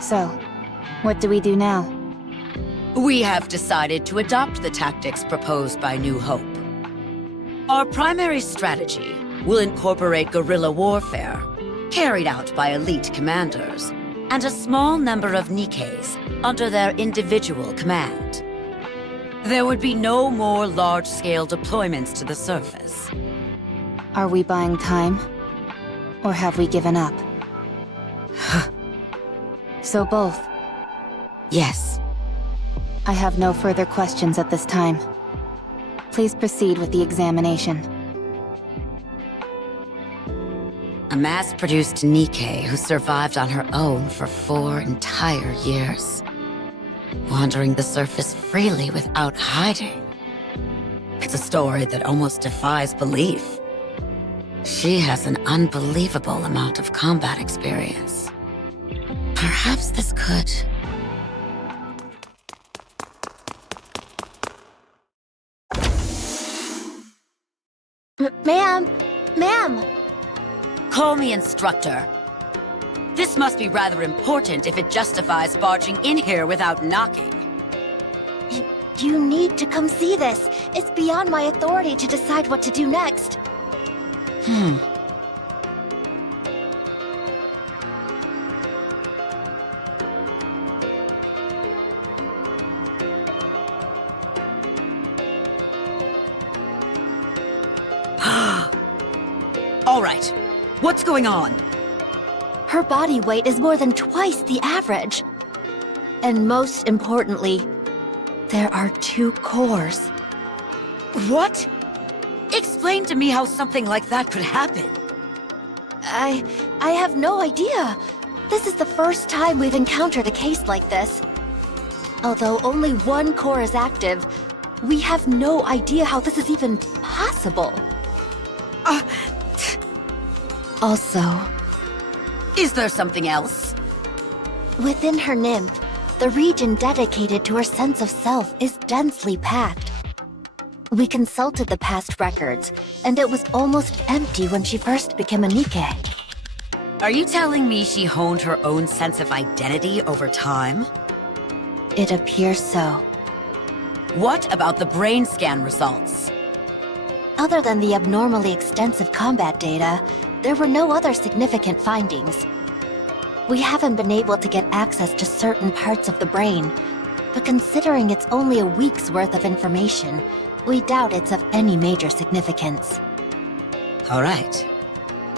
So, what do we do now? We have decided to adopt the tactics proposed by New Hope. Our primary strategy will incorporate guerrilla warfare, carried out by elite commanders, and a small number of NIKKEs under their individual command. There would be no more large-scale deployments to the surface. Are we buying time? Or have we given up? So both. Yes. I have no further questions at this time. Please proceed with the examination. A mass-produced NIKKE who survived on her own for 4 entire years. Wandering the surface freely without hiding. It's a story that almost defies belief. She has an unbelievable amount of combat experience. Perhaps this could... Ma'am! Ma'am! Call me instructor. This must be rather important if it justifies barging in here without knocking. You need to come see this. It's beyond my authority to decide what to do next. All right. What's going on? Her body weight is more than twice the average. And most importantly, there are 2 cores. What? Explain to me how something like that could happen. I have no idea. This is the first time we've encountered a case like this. Although only 1 core is active, we have no idea how this is even possible. Also, Is there something else? within her nymph, the region dedicated to her sense of self is densely packed. We consulted the past records, and it was almost empty when she first became a NIKKE. Are you telling me she honed her own sense of identity over time? It appears so. What about the brain scan results? Other than the abnormally extensive combat data, there were no other significant findings. We haven't been able to get access to certain parts of the brain, but considering it's only a week's worth of information, we doubt it's of any major significance. All right.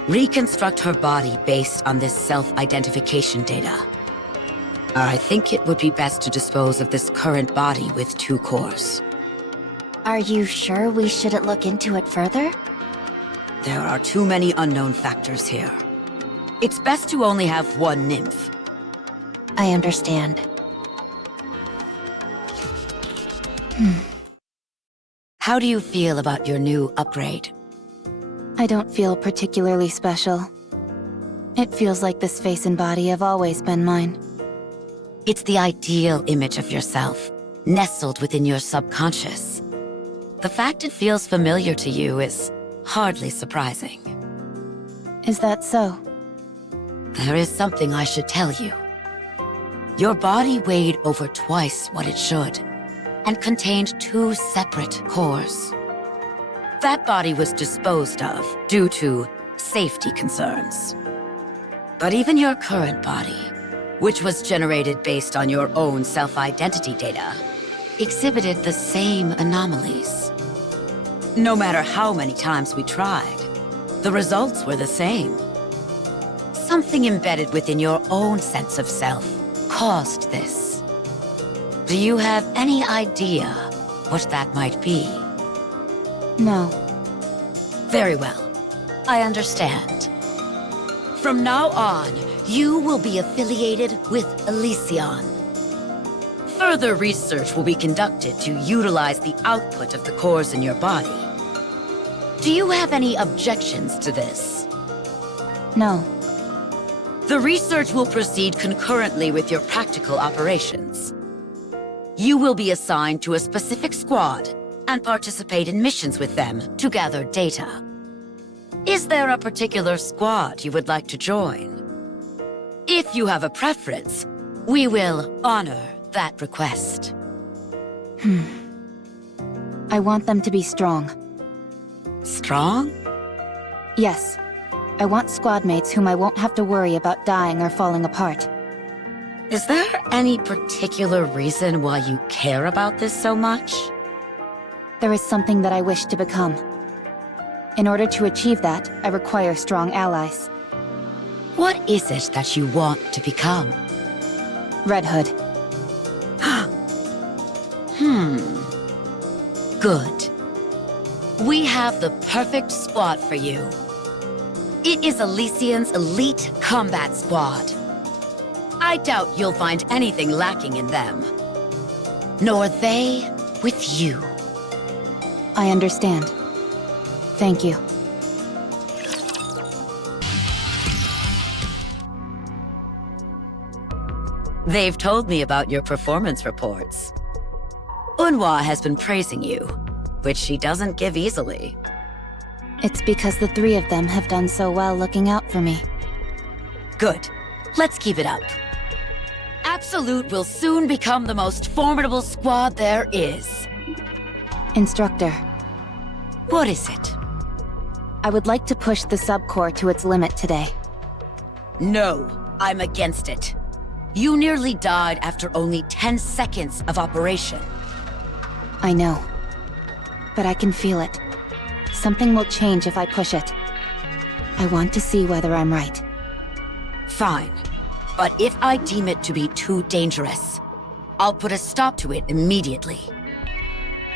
Reconstruct her body based on this self-identification data. I think it would be best to dispose of this current body with 2 cores. Are you sure we shouldn't look into it further? There are too many unknown factors here. It's best to only have 1 nymph. I understand. How do you feel about your new upgrade? I don't feel particularly special. It feels like this face and body have always been mine. It's the ideal image of yourself, nestled within your subconscious. The fact it feels familiar to you is hardly surprising. Is that so? There is something I should tell you. Your body weighed over twice what it should, and contained 2 separate cores. That body was disposed of due to safety concerns. But even your current body, which was generated based on your own self-identity data, exhibited the same anomalies. No matter how many times we tried, the results were the same. Something embedded within your own sense of self caused this. Do you have any idea what that might be? No. Very well. I understand. From now on, you will be affiliated with Elysion. Further research will be conducted to utilize the output of the cores in your body. Do you have any objections to this? No. The research will proceed concurrently with your practical operations. You will be assigned to a specific squad and participate in missions with them to gather data. Is there a particular squad you would like to join? If you have a preference, we will honor that request. I want them to be strong. Strong? Yes. I want squad mates whom I won't have to worry about dying or falling apart. Is there any particular reason why you care about this so much? There is something that I wish to become. In order to achieve that, I require strong allies. What is it that you want to become? Red Hood. Good. We have the perfect squad for you. It is Elysion's elite combat squad. I doubt you'll find anything lacking in them. Nor they with you. I understand. Thank you. They've told me about your performance reports. Unhwa has been praising you, which she doesn't give easily. It's because the 3 of them have done so well looking out for me. Good. Let's keep it up. Absolute will soon become the most formidable squad there is. Instructor, What is it? I would like to push the subcore to its limit today. No, I'm against it. You nearly died after only 10 seconds of operation. I know. But I can feel it. Something will change if I push it. I want to see whether I'm right. Fine. But if I deem it to be too dangerous, I'll put a stop to it immediately.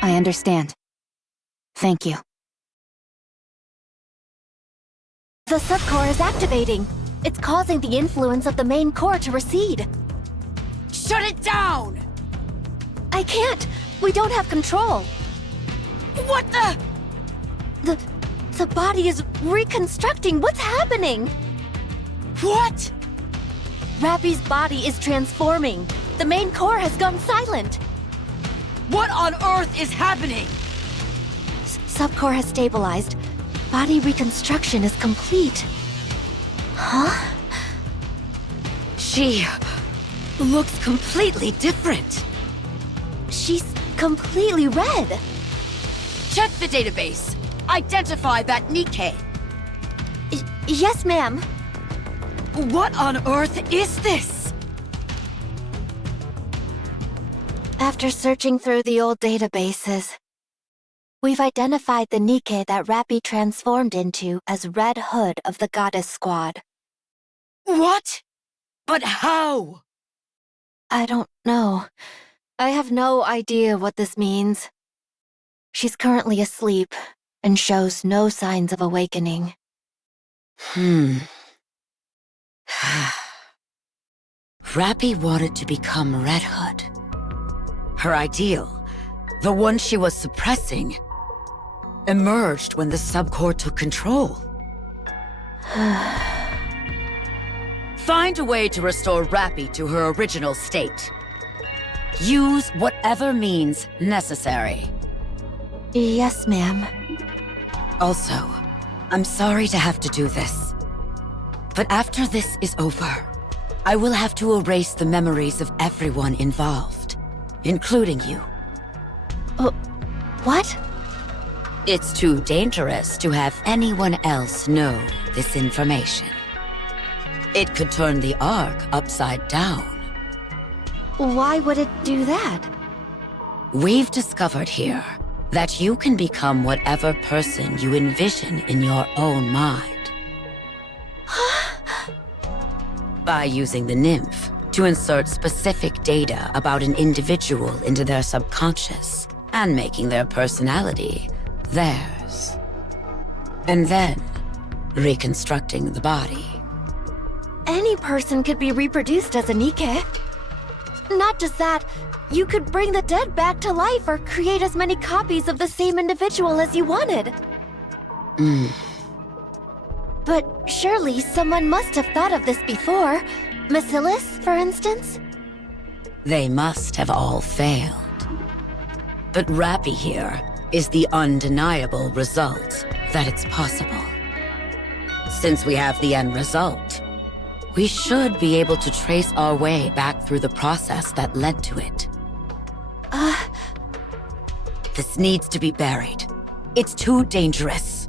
I understand. Thank you. The subcore is activating. It's causing the influence of the main core to recede. Shut it down! I can't! We don't have control! What the? The body is reconstructing. What's happening? What? Rappy's body is transforming. The main core has gone silent. What on earth is happening? Subcore has stabilized. Body reconstruction is complete. Huh? She looks completely different. She's completely red. Check the database. Identify that NIKKE. Yes, ma'am. What on earth is this? After searching through the old databases, we've identified the NIKKE that Rappy transformed into as Red Hood of the Goddess Squad. What? But how? I don't know. I have no idea what this means. She's currently asleep and shows no signs of awakening. Rappy wanted to become Red Hood. Her ideal, the one she was suppressing, emerged when the subcore took control. Find a way to restore Rappy to her original state. Use whatever means necessary. Yes, ma'am. Also, I'm sorry to have to do this. But after this is over, I will have to erase the memories of everyone involved, including you. What? It's too dangerous to have anyone else know this information. It could turn the Ark upside down. Why would it do that? We've discovered here that you can become whatever person you envision in your own mind. By using the nymph to insert specific data about an individual into their subconscious and making their personality theirs. And then reconstructing the body. Any person could be reproduced as a NIKKE. Not just that, you could bring the dead back to life or create as many copies of the same individual as you wanted. But surely someone must have thought of this before. Bacillus, for instance? They must have all failed. But Rappy here is the undeniable result that it's possible. Since we have the end result, we should be able to trace our way back through the process that led to it. This needs to be buried. It's too dangerous.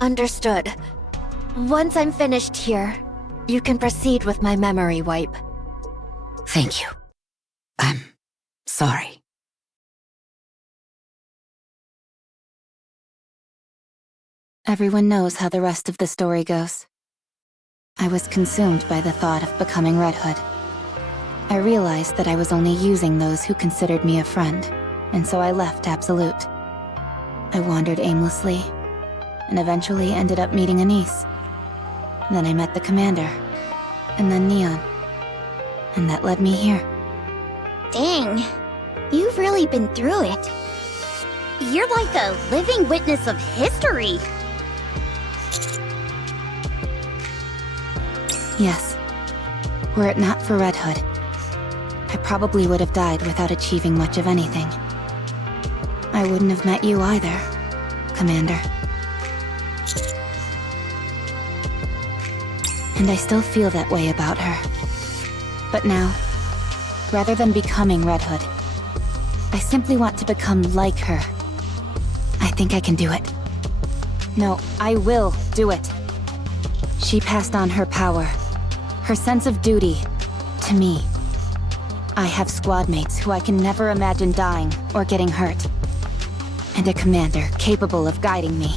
Understood. Once I'm finished here, you can proceed with my memory wipe. Thank you. I'm sorry. Everyone knows how the rest of the story goes. I was consumed by the thought of becoming Red Hood. I realized that I was only using those who considered me a friend, and so I left Absolute. I wandered aimlessly, and eventually ended up meeting Anise. Then I met the commander, and then Neon. And that led me here. Dang, you've really been through it. You're like a living witness of history. Yes. Were it not for Red Hood, I probably would have died without achieving much of anything. I wouldn't have met you either, Commander. And I still feel that way about her. But now, rather than becoming Red Hood, I simply want to become like her. I think I can do it. No, I will do it. She passed on her power, her sense of duty, to me. I have squad mates who I can never imagine dying or getting hurt. And a commander capable of guiding me.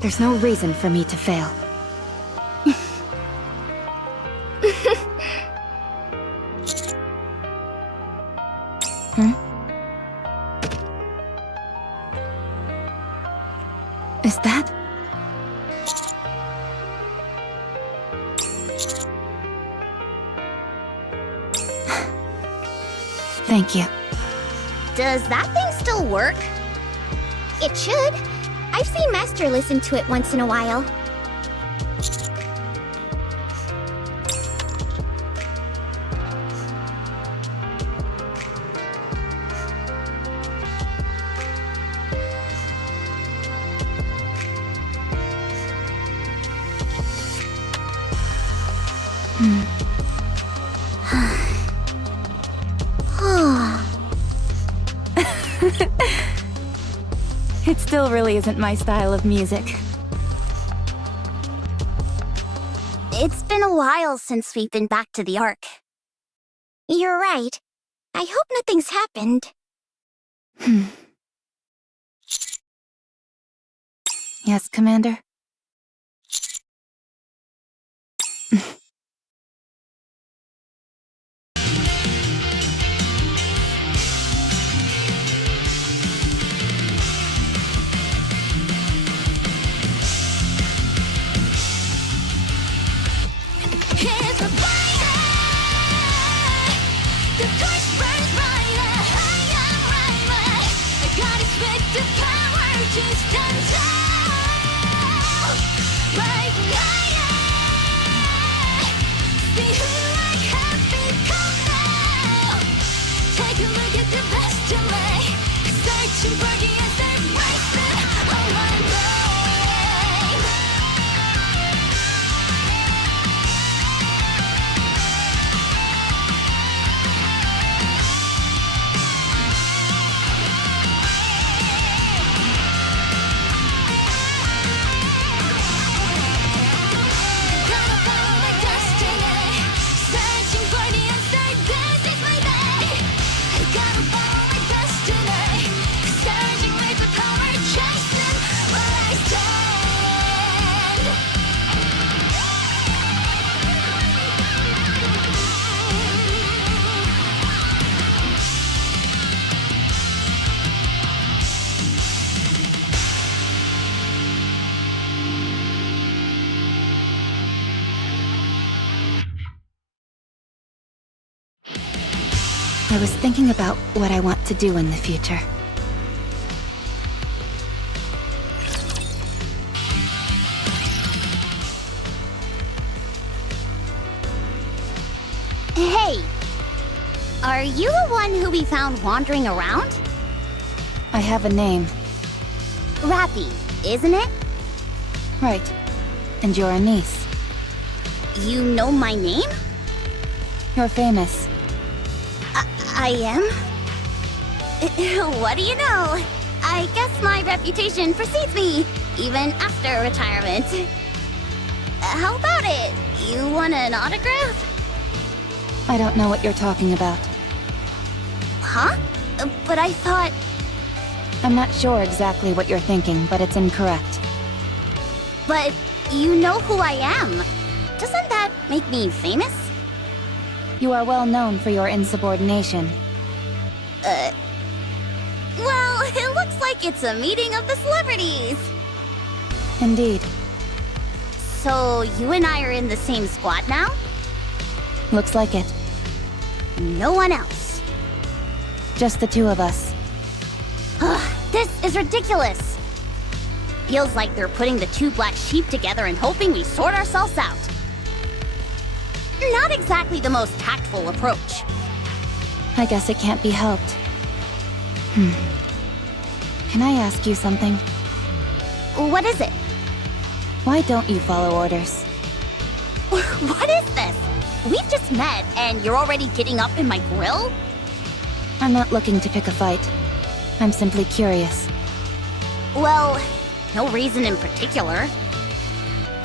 There's no reason for me to fail. Thank you. Does that thing still work? It should. I've seen Master listen to it once in a while. It still really isn't my style of music. It's been a while since we've been back to the Ark. You're right. I hope nothing's happened. Yes, Commander? Here's the fire! The torch burns brighter, higher, brighter. I got expected power to stand tall. Rising higher. See who I have become now. Take a look at the best of me. Searching for the answer, rising on my brain. Gonna follow my destiny, searching for the answer. This is my day. I gotta follow my destiny, surging with the power, chasing where I stand. I was thinking about what I want to do in the future. Hey! Are you the one who we found wandering around? I have a name. Rappy, isn't it? Right. And you're a niece. You know my name? You're famous. I am? What do you know? I guess my reputation precedes me, even after retirement. How about it? You want an autograph? I don't know what you're talking about. Huh? But I thought... I'm not sure exactly what you're thinking, but it's incorrect. But you know who I am. Doesn't that make me famous? You are well known for your insubordination. Well, it looks like it's a meeting of the celebrities. Indeed. So you and I are in the same squad now? Looks like it. No one else. Just the two of us. This is ridiculous. Feels like they're putting the two black sheep together and hoping we sort ourselves out. Not exactly the most tactful approach. I guess it can't be helped. Can I ask you something? What is it? Why don't you follow orders? What is this? We've just met and you're already getting up in my grill? I'm not looking to pick a fight. I'm simply curious. Well, no reason in particular.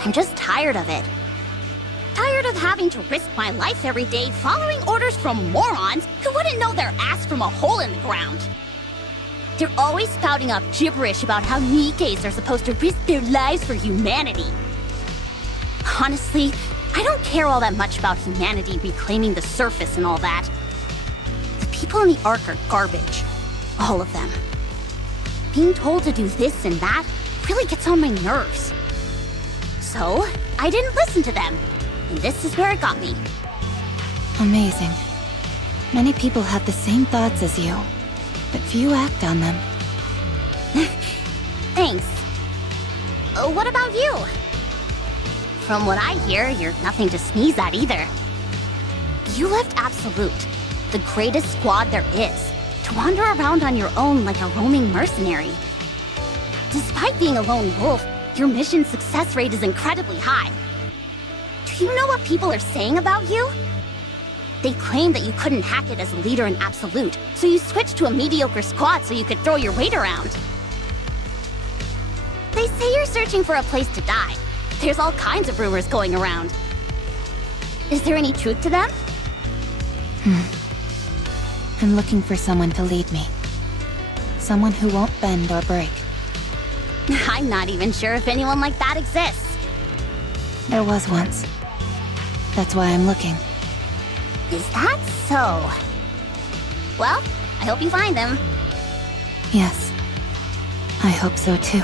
I'm just tired of it. Tired of having to risk my life every day following orders from morons who wouldn't know their ass from a hole in the ground. They're always spouting up gibberish about how NIKKEs are supposed to risk their lives for humanity. Honestly, I don't care all that much about humanity reclaiming the surface and all that. The people in the Ark are garbage. All of them. Being told to do this and that really gets on my nerves. So, I didn't listen to them. And this is where it got me. Amazing. Many people have the same thoughts as you, but few act on them. Thanks. What about you? From what I hear, you're nothing to sneeze at either. You left Absolute, the greatest squad there is, to wander around on your own like a roaming mercenary. Despite being a lone wolf, your mission success rate is incredibly high. Do you know what people are saying about you? They claim that you couldn't hack it as a leader in Absolute, so you switched to a mediocre squad so you could throw your weight around. They say you're searching for a place to die. There's all kinds of rumors going around. Is there any truth to them? I'm looking for someone to lead me. Someone who won't bend or break. I'm not even sure if anyone like that exists. There was once. That's why I'm looking. Is that so? Well, I hope you find them. Yes. I hope so too.